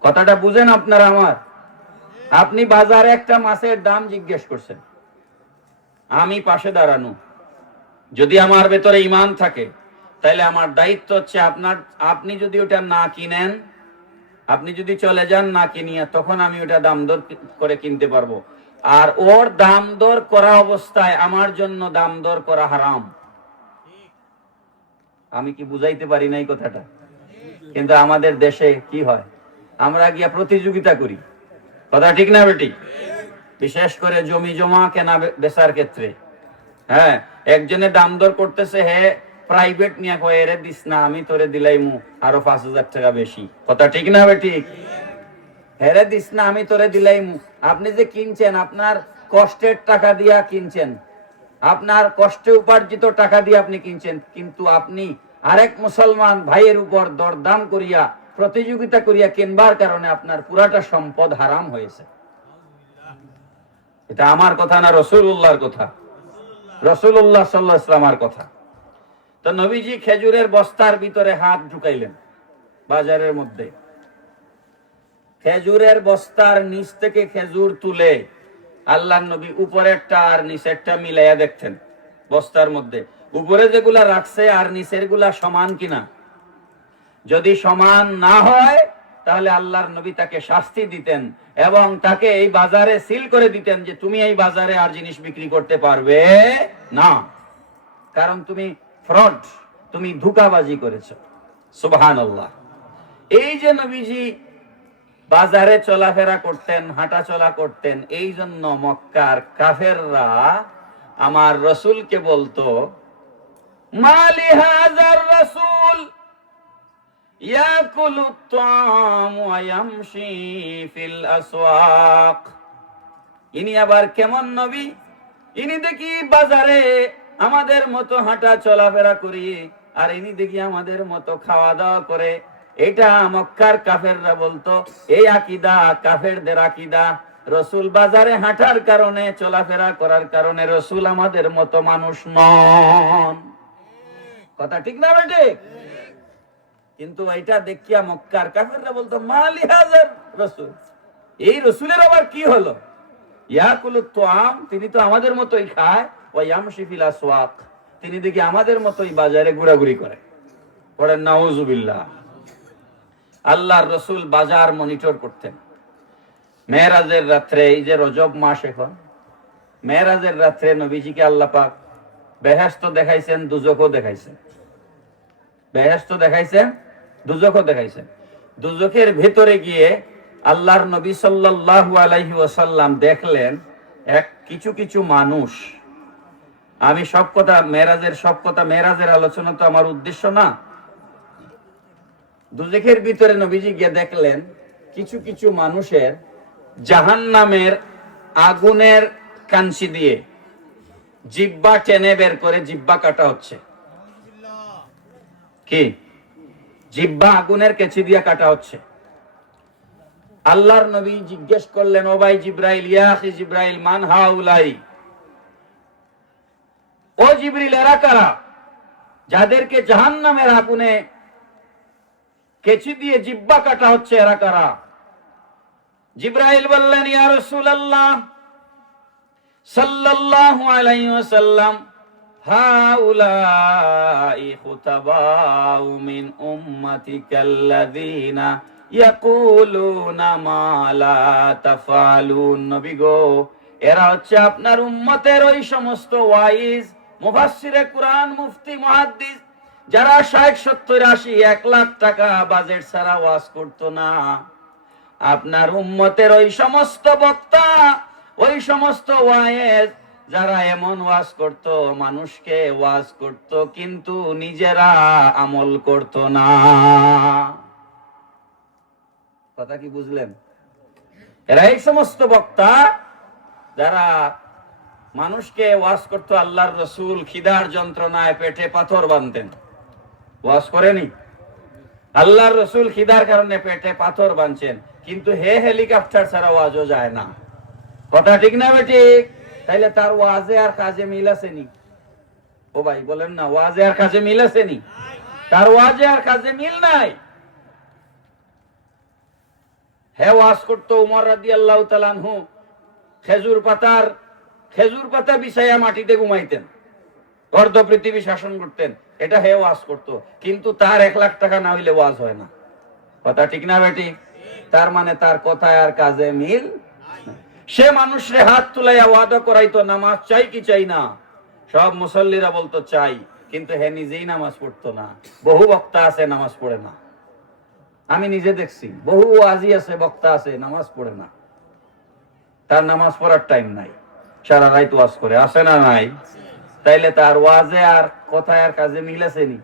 কথাটা বুঝেন আপনারা আমার? আপনি বাজারে একটা মাছের দাম জিজ্ঞেস করছেন, আমি পাশে দাঁড়ানো, যদি আমার ভেতরে ঈমান থাকে, তাহলে আমার দায়িত্ব হচ্ছে আপনি যদি ওটা না কিনেন, আপনি যদি চলে যান না কিনিয়া, তখন আমি ওটা দাম দর করে কিনতে পারবো। আর ওর দাম দর করা অবস্থায় আমার জন্য দাম দর করা হারাম। আমি কি বুঝাইতে পারি না এই কথাটা? কিন্তু আমাদের দেশে কি হয়, আমরা গিয়া প্রতিযোগিতা করি, কথা ঠিক না বেটি? বিশেষ করে জমি জমা কেনা বেচার ক্ষেত্রে। হ্যাঁ, একজনে দাম দর করতেছে, হে প্রাইভেট নিয়ে কয়, এরে দিস না, আমি তোরে দিলাইমু আরো 5,000 টাকা বেশি, কথা ঠিক না বেটি? হেরে দিস না, আমি তোরে দিলাই। আপনি যে কিনছেন আপনার কষ্টের টাকা দিয়া কিনছেন, আপনার কষ্টে উপার্জিত টাকা দিয়ে আপনি কিনছেন, কিন্তু আপনি আরেক মুসলমান ভাইয়ের উপর দরদাম করিয়া প্রতিযোগিতা করিয়া কিনবার কারণে আপনার পুরাটা সম্পদ হারাম হয়েছে। এটা আমার কথা না, রাসূলুল্লাহর কথা, রাসূলুল্লাহ সাল্লাল্লাহু আলাইহি ওয়াসাল্লামের কথা। তো নবীজি খেজুরের বস্তার ভিতরে হাত ঢুকাইলেন বাজারের মধ্যে, খেজুরের বস্তার নিচ থেকে খেজুর তুলে আল্লাহর নবী উপরেরটা আর নিচেরটা মিলাইয়া দেখতেন বস্তার মধ্যে, উপরে যেগুলা রাখছে আর নিচের গুলা সমান কিনা। যদি সমান না হয় তাহলে আল্লাহর নবী তাকে শাস্তি দিতেন এবং তাকে এই বাজারে সিল করে দিতেন যে তুমি এই বাজারে আর জিনিস বিক্রি করতে পারবে না, কারণ তুমি ফ্রড, তুমি ধোঁকাবাজি করেছো। সুবহানাল্লাহ। এই যে নবীজি বাজারে চলাফেরা করতেন, হাঁটা চলা করতেন, এই জন্য মক্কার কাফেররা আমার রসুলকে বলতো, মালি হাযার রাসূল ইয়াকুলুত তা'আম ওয়া ইয়ামশি ফিল আসওয়াক। ইনি আবার কেমন নবী, ইনি দেখি বাজারে আমাদের মতো হাঁটা চলাফেরা করি, আর ইনি দেখি আমাদের মতো খাওয়া দাওয়া করে। এটা মক্কার কাফেররা বলতো, এই আকীদা কাফেরদের আকীদা। রসুল বাজারে হাঁটার কারণে, চলাফেরা করার কারণে রসুল আমাদের মতো মানুষ নন। কথা ঠিক না বেটে? কিন্তু এটা দেখিয়া মক্কার কাফেররা বলতো, মালি হাযার রাসূল, এই রসুলের আবার কি হলো? ইয়াকুলুত তা'আম, তিনি তো আমাদের মতোই খায়, ওয়া ইয়ামশি ফিল আসওয়াক, তিনি দেখি আমাদের মতোই বাজারে ঘোরাঘুরি করে। পড়েন নাউযুবিল্লাহ। আল্লাহর রসুল বাজার মনিটর করতেন। মেরাজের রাত্রে, এই যে রজব মাস এখন, মেরাজের রাত্রে নবীজিকে আল্লাহ পাক বেহেশত দেখাইছেন, দুজকও দেখাইছেন। বেহেশত দেখাইছেন, দুজকও দেখাইছেন। দুজকের ভেতরে গিয়ে আল্লাহর নবী সাল্লাল্লাহু আলাইহি ওয়াসাল্লাম দেখলেন কিছু কিছু মানুষ। আমি সব কথা মেরাজের আলোচনা তো আমার উদ্দেশ্য না। দুজকের ভিতরে নবীজি গিয়ে দেখলেন কিছু কিছু মানুষের জাহান্নামের আগুনের কাঞ্চি দিয়ে জিহ্বা টেনে বের করে জিহ্বা কাটা হচ্ছে। কি? জিহ্বা আগুনের কেচি দিয়ে কাটা হচ্ছে। আল্লাহর নবী জিজ্ঞেস করলেন, ও ভাই জিব্রাইল, ইয়া আখি জিব্রাইল, মান হাউলাই, ও জিবরিল, এরা কারা যাদেরকে জাহান্নামের আগুনে কেচি দিয়ে জিহ্বা কাটা হচ্ছে, এরা কারা? জিব্রাইল বললেন, ইয়া রাসূলুল্লাহ সাল্লাল্লাহু আলাইহি ওয়াসাল্লাম, হাউলাই খুতাবাউ মিন উম্মাতিকাল্লাযীনা ইয়াকুলুনা মা লা তাফআলুন। নবী গো, এরা হচ্ছে আপনার উম্মতের ওই সমস্ত ওয়াইজ, মুফাসসিরে কুরআন, মুফতি, মুহাদ্দিস, যারা 60, 70, 80, 1 লাখ টাকা বাজেট ছাড়া ওয়াজ করতো না। আপনার উম্মতের ওই সমস্ত বক্তা, ওই সমস্ত ওয়াইজ, যারা এমন ওয়াজ করত, মানুষকে ওয়াজ করত, কিন্তু নিজেরা আমল করত না। কথা কি বুঝলেন? এরা এই সমস্ত বক্তা যারা মানুষকে ওয়াজ করত। আল্লাহর রসুল খিদার যন্ত্রণায় পেটে পাথর বাঁধতেন, ওয়াজ করেনি? আল্লাহর রসুল খিদার কারণে পেটে পাথর বাঁধছেন, কিন্তু হে হেলিকপ্টার ছাড়া ওয়াজও যায় না। কথা ঠিক না বেঠিক? তাইলে তার ওয়াজে আর কাজে মিল আসেনি? ও ভাই বলেন না, ওয়াজে আর কাজে মিল আসেনি? তার ওয়াজে আর কাজে মিল নাই। হে ওয়াজ করতো উমর রাদিয়াল্লাহু তাআলা আনহু খেজুর পাতা বিছাইয়া মাটিতে ঘুমাইতেন, অর্ধ পৃথিবী শাসন করতেন, এটা হে ওয়াজ করতো, কিন্তু তার 1 লাখ টাকা না হইলে ওয়াজ হয় না। কথা ঠিক না বেটি? তার মানে তার কথায় আর কাজে মিল। সে মানুষরে হাত তুলাইয়া ওয়াদা করাইতো, নামাজ চাই কি চাই না? সব মুসল্লিরা বলতো চাই, কিন্তু হে নিজেই নামাজ পড়তো না। বহু বক্তা আছে নামাজ পড়ে না, আমি নিজে দেখছি। বহু ওয়াজি আছে, বক্তা আছে, নামাজ পড়ে না। তার নামাজ পড়ার টাইম নাই, সারা রাত ওয়াজ করে, আসে না নাই? তাইলে তার ওয়াজে আর কথায় আর কাজে মিল আসেনি?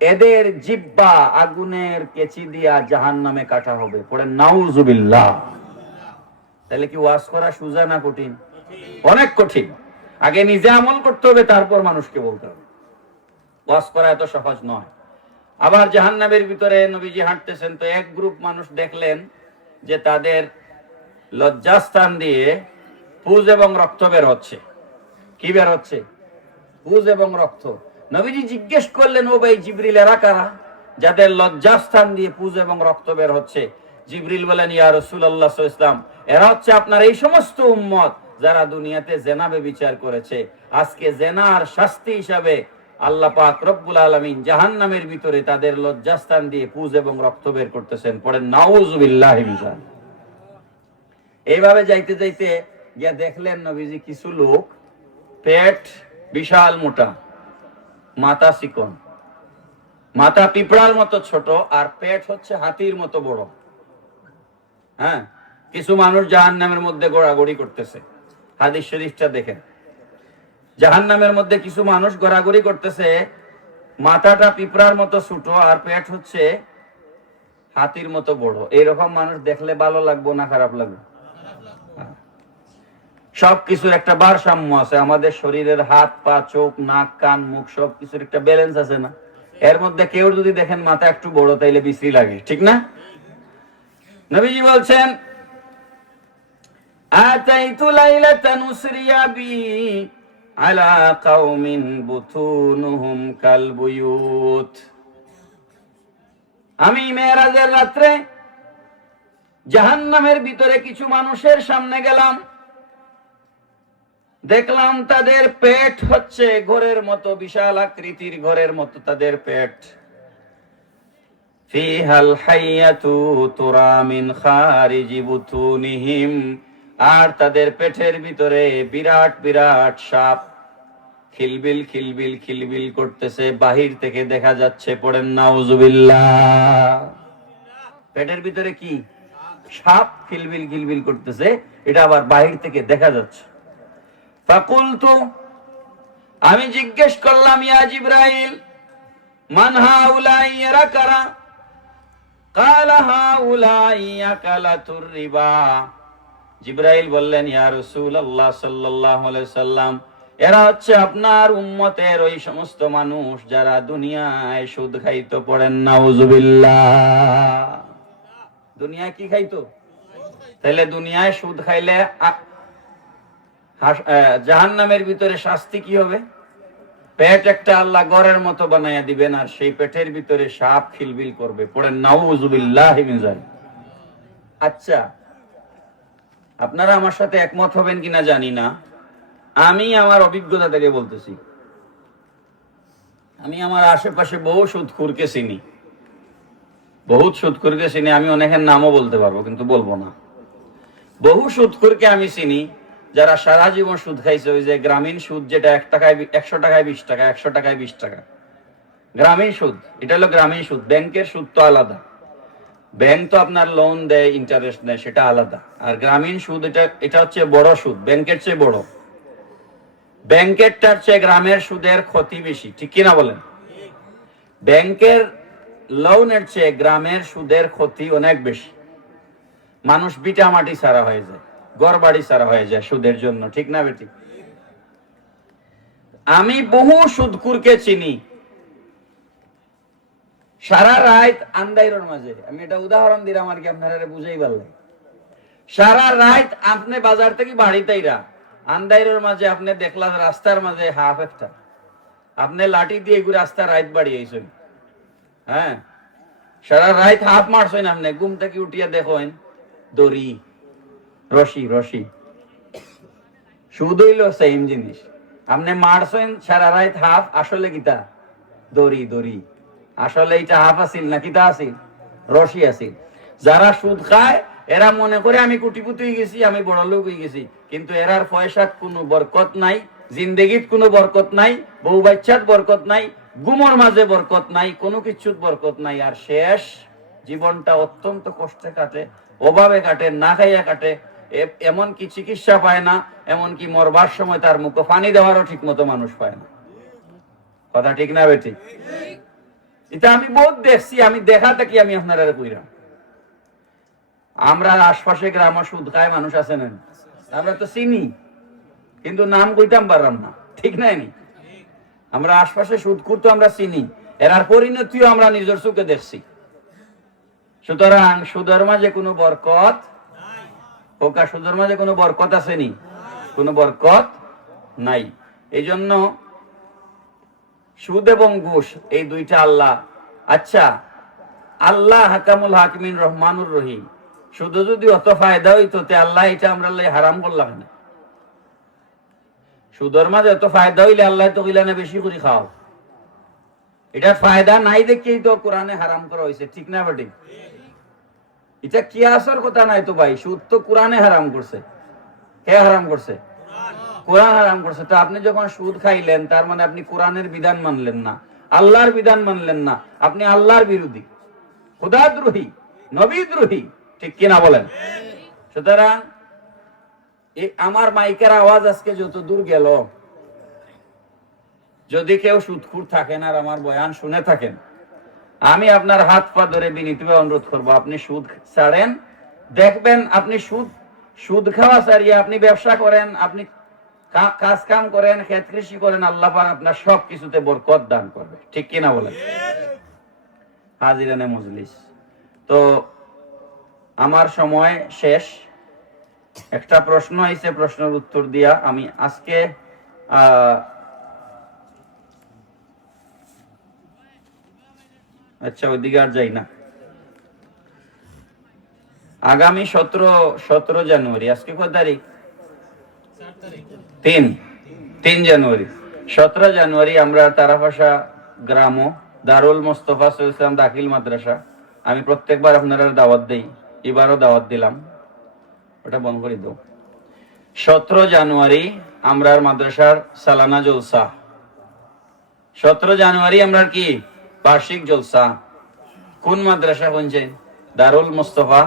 এদের জিহ্বা আগুনের কেচি দিয়া জাহান্নামে কাটা হবে। পড়েন নাউজুবিল্লাহ। তাহলে কি ওয়াজ করা সোজা না কঠিন? অনেক কঠিন। আগে নিজে আমল করতে হবে, তারপর মানুষকে বলতে হবে। ওয়াজ করা এত সহজ নয়। আবার জাহান্নামের ভিতরে নবীজি হাঁটতেছেন, তো এক গ্রুপ মানুষ দেখলেন যে তাদের লজ্জাস্থান দিয়ে পুজ এবং রক্ত বের হচ্ছে। কি বের হচ্ছে? পুজ এবং রক্ত। নবীজি জিজ্ঞেস করলেন, ও ভাই জিবরিল, এরা কারা যাদের লজ্জাস্থান দিয়ে পুজ এবং রক্ত বের হচ্ছে? জিবরিল বলেন, ইয়া রাসূলুল্লাহ সাল্লাল্লাহু আলাইহি ওয়াসাল্লাম, এরা হচ্ছে আপনার এই সমস্ত উম্মত যারা দুনিয়াতে জেনা ব্যভিচার করেছে। আজকে জেনার শাস্তি হিসাবে আল্লাহ পাক রব্বুল আলামিন জাহান্নামের ভিতরে তাদের লজ্জাস্থান দিয়ে পুজ এবং রক্ত বের করতেছেন। পড়েন নাউজুবিল্লাহি মিন যালিক। এইভাবে যাইতে যাইতে গিয়া দেখলেন নবীজি কিছু লোক, পেট বিশাল মোটা, মাথা চিকন, মাথা পিঁপড়ার মতো ছোট, আর পেট হচ্ছে হাতির মতো বড়। হ্যাঁ, কিছু মানুষ জাহান্নামের মধ্যে গোড়াগড়ি করতেছে। হাদিস শরীফটা দেখেন, জাহান্নামের মধ্যে কিছু মানুষ গোড়াগড়ি করতেছে, মাথাটা পিঁপড়ার মতো ছোট আর পেট হচ্ছে হাতির মতো বড়। এরকম মানুষ দেখলে ভালো লাগবো না খারাপ লাগবে? সবকিছুর একটা ভারসাম্য আছে। আমাদের শরীরের হাত, পা, চোখ, নাক, কান, মুখ সবকিছুর একটা ব্যালেন্স আছে না? এর মধ্যে কেউ যদি দেখেন মাথা একটু বড়, তাইলে বিশ্রী লাগে, ঠিক না? নবীজি বলছেন, আতাইতু লাইলাতান উসরিয়া বি আলা কাওমিন বুতুনুহুম কাল বুয়ুত। আমি মেরাজের রাত্রে জাহান্নামের ভিতরে কিছু মানুষের সামনে গেলাম, দেখলাম তাদের পেট হচ্ছে ঘরের মতো, বিশাল আকৃতির ঘরের মতো তাদের পেট। ফিহাল হাইয়াতু তুরা মিন খারিজি বুতুনিহিম, আর তাদের পেটের ভিতরে বিরাট বিরাট সাপ খিলবিল খিলবিল খিলবিল করতেছে, বাহির থেকে দেখা যাচ্ছে। পড়েন নাউজুবিল্লাহ। পেটের ভিতরে কি? সাপ খিলবিল খিলবিল করতেছে, এটা আবার বাহির থেকে দেখা যাচ্ছে। ফাকুলতু, আমি জিজ্ঞেস করলাম, ইয়া জিবরাইল, মান হাউলাই, এরা কারা? কালা হাউলাই আকালাতুর রিবা। জিবরাইল বললেন, ইয়া রাসূলুল্লাহ সাল্লাল্লাহু আলাইহি সাল্লাম, এরা হচ্ছে আপনার উম্মতের ওই সমস্ত মানুষ যারা দুনিয়ায় সুদ খাইতো। পড়েন নাউজুবিল্লাহ। দুনিয়ায় কি খাইতো? তাহলে দুনিয়ায় সুদ খাইলে জাহান্নামের ভিতরে শাস্তি কি হবে? পেট একটা আল্লাহ গড়ের মতো বানাইয়া দিবেন, আর সেই পেটের ভিতরে সাপ খিলবিল করবে। পড়েন নাউজুবিল্লাহি মিন যালিক। আচ্ছা, আপনারা আমার সাথে একমত হবেন কিনা জানি না, আমি আমার অভিজ্ঞতা থেকে বলতেছি। আমি আমার আশেপাশে বহু সুদখোরকে চিনি, বহুত সুদখোরকে চিনি। আমি অনেকের নামও বলতে পারবো, কিন্তু বলবো না। বহু সুদখোরকে আমি চিনি যারা সারা জীবন সুদ খাইছে। ওই যে গ্রামীণ সুদ, যেটা 1 টাকায় 100 টাকায় 20 টাকা, 100 টাকায় 20 টাকা, গ্রামীণ সুদ। এটা হলো গ্রামীণ সুদ। ব্যাংকের সুদ তো আলাদা, ব্যাংক তো আপনার লোন দেয়, ইন্টারেস্ট দেয়, সেটা আলাদা। আর গ্রামীণ সুদ, এটা হচ্ছে বড় সুদ, ব্যাংকের চেয়ে বড়। ব্যাংকেরটার চেয়ে গ্রামের সুদের ক্ষতি বেশি, ঠিক কিনা বলেন? ব্যাংকের লোনের চেয়ে গ্রামের সুদের ক্ষতি অনেক বেশি। মানুষ বিটা মাটি ছাড়া হয়ে যায়, ঘর বাড়ি ছাড়া হয়ে যায় সুদের জন্য, ঠিক না বেটি? আমি বহু সুদখোরকে চিনি। সারা রাত আন্দাইরের মাঝে, আমি এটা উদাহরণ দিলাম আর কি, আপনারা বুঝাই পারলেন। সারা রাত আপনি বাজার থেকে বাড়িতেইরা আন্দাইরের মাঝে আপনি দেখলাম রাস্তার মাঝে হাফ একটা, আপনি লাঠি দিয়ে ঘুরে রাস্তা রাত বাড়িয়েছেন। হ্যাঁ, সারা রাত হাফ মারছেন, আপনি ঘুম থেকে উঠিয়া দেখেন দড়ি, রশি রশি। সুদ হইল সেম জিনিস। আপনি মারছেন সারা রাত হাফ, আসলে কিতা? দড়ি দড়ি। আসলে এটা হাফ আছিল না কিতা আছিল? রশি আছিল। যারা সুদ খায় এরা মনে করে আমি কোটিপতি হয়ে গেছি, আমি বড় লোক হয়ে গেছি, কিন্তু এরার পয়সার কোনো বরকত নাই, জিন্দেগিত কোনো বরকত নাই, বউ বাচ্চাত বরকত নাই, গুমর মাঝে বরকত নাই, কোনো কিছুর বরকত নাই। আর শেষ জীবনটা অত্যন্ত কষ্টে কাটে, অভাবে কাটে, না খাইয়া কাটে, এমনকি চিকিৎসা পায় না, এমনকি মরবার সময় তার মুখে পানি দেওয়ারও ঠিক মতো মানুষ পায় না। কথা ঠিক না বেটি? এটা আমি বহুত দেখছি, আমি দেখা থাকি, আমি আপনারা কইরা। আমরা আশপাশে গ্রামে সুদ খায় মানুষ আছে না, আমরা তো চিনি, কিন্তু নাম কইতাম পারলাম না, ঠিক নাই নি? আমরা আশপাশে সুদখোর তো আমরা চিনি, এরার পরিণতিও আমরা নিজের চোখে দেখছি। সুতরাং সুদের মাঝে কোনো বরকত, ওকা সুদের মাঝে কোনো বরকত আছে নি? কোনো বরকত নাই। এই জন্য সুদ এবং ঘুষ এই দুইটা আল্লাহ, আচ্ছা আল্লাহ হাকামুল হাকিমিন রহমানুর রহিম, শুধু যদি অত ফায়দা হইতো তে আল্লাহ এটা আমরা হারাম করলাম না। সুদের মাঝে এত ফায়দা হইলে আল্লাহ তো কইলা না বেশি করে খাও। এটা ফায়দা নাই দেখেই তো কোরআনে হারাম করা হয়েছে, ঠিক না বেটি? এটা কি আসার কথা নাই তো ভাই, সুদ তো কোরআনে হারাম করছে। কে হারাম করছে? কোরআন হারাম করছে। তো আপনি যখন সুদ খাইলেন তার মানে আপনি কোরআনের বিধান মানলেন না, আল্লাহর বিধান মানলেন না, আপনি আল্লাহর বিরোধী, খোদাদ্রোহী, নবীদ্রোহী, ঠিক কিনা বলেন? সুতরাং আমার মাইকের আওয়াজ আজকে যত দূর গেল, যদি কেউ সুদখোর থাকেন আর আমার বয়ান শুনে থাকেন, আমি আপনার হাত পা ধরে বিনীতভাবে অনুরোধ করবো, আপনি সুদ ছাড়েন। দেখবেন আপনি সুদ খাওয়া ছাড়িয়ে আপনি ব্যবসা করেন, আপনি কাজ কাম করেন, ক্ষেত কৃষি করেন, আল্লাহ পাক আপনার সব কিছুতে বরকত দান করবে, ঠিক কিনা বলেন? হাজিরানে মজলিস, তো আমার সময় শেষ। একটা প্রশ্ন আইছে, প্রশ্নের উত্তর দিয়া আমি আজকে আচ্ছা ওইদিকে আর যাই না। আগামী 17 জানুয়ারি, আজকে কত তারিখ? 3 জানুয়ারি। 17 জানুয়ারি আমরা তারাফাশা গ্রাম দারুল মোস্তফা ইসলাম দাখিল মাদ্রাসা, আমি প্রত্যেকবার আপনারা দাওয়াত দেই, এবারও দাওয়াত দিলাম, ওটা বন্ধ করে দাও। 17 জানুয়ারি আমরা মাদ্রাসার সালানা জলসা, 17 জানুয়ারি আমরা কি বার্ষিক জলসা। কোন মাদ্রাসা? কোনছেন? দারুল মোস্তফা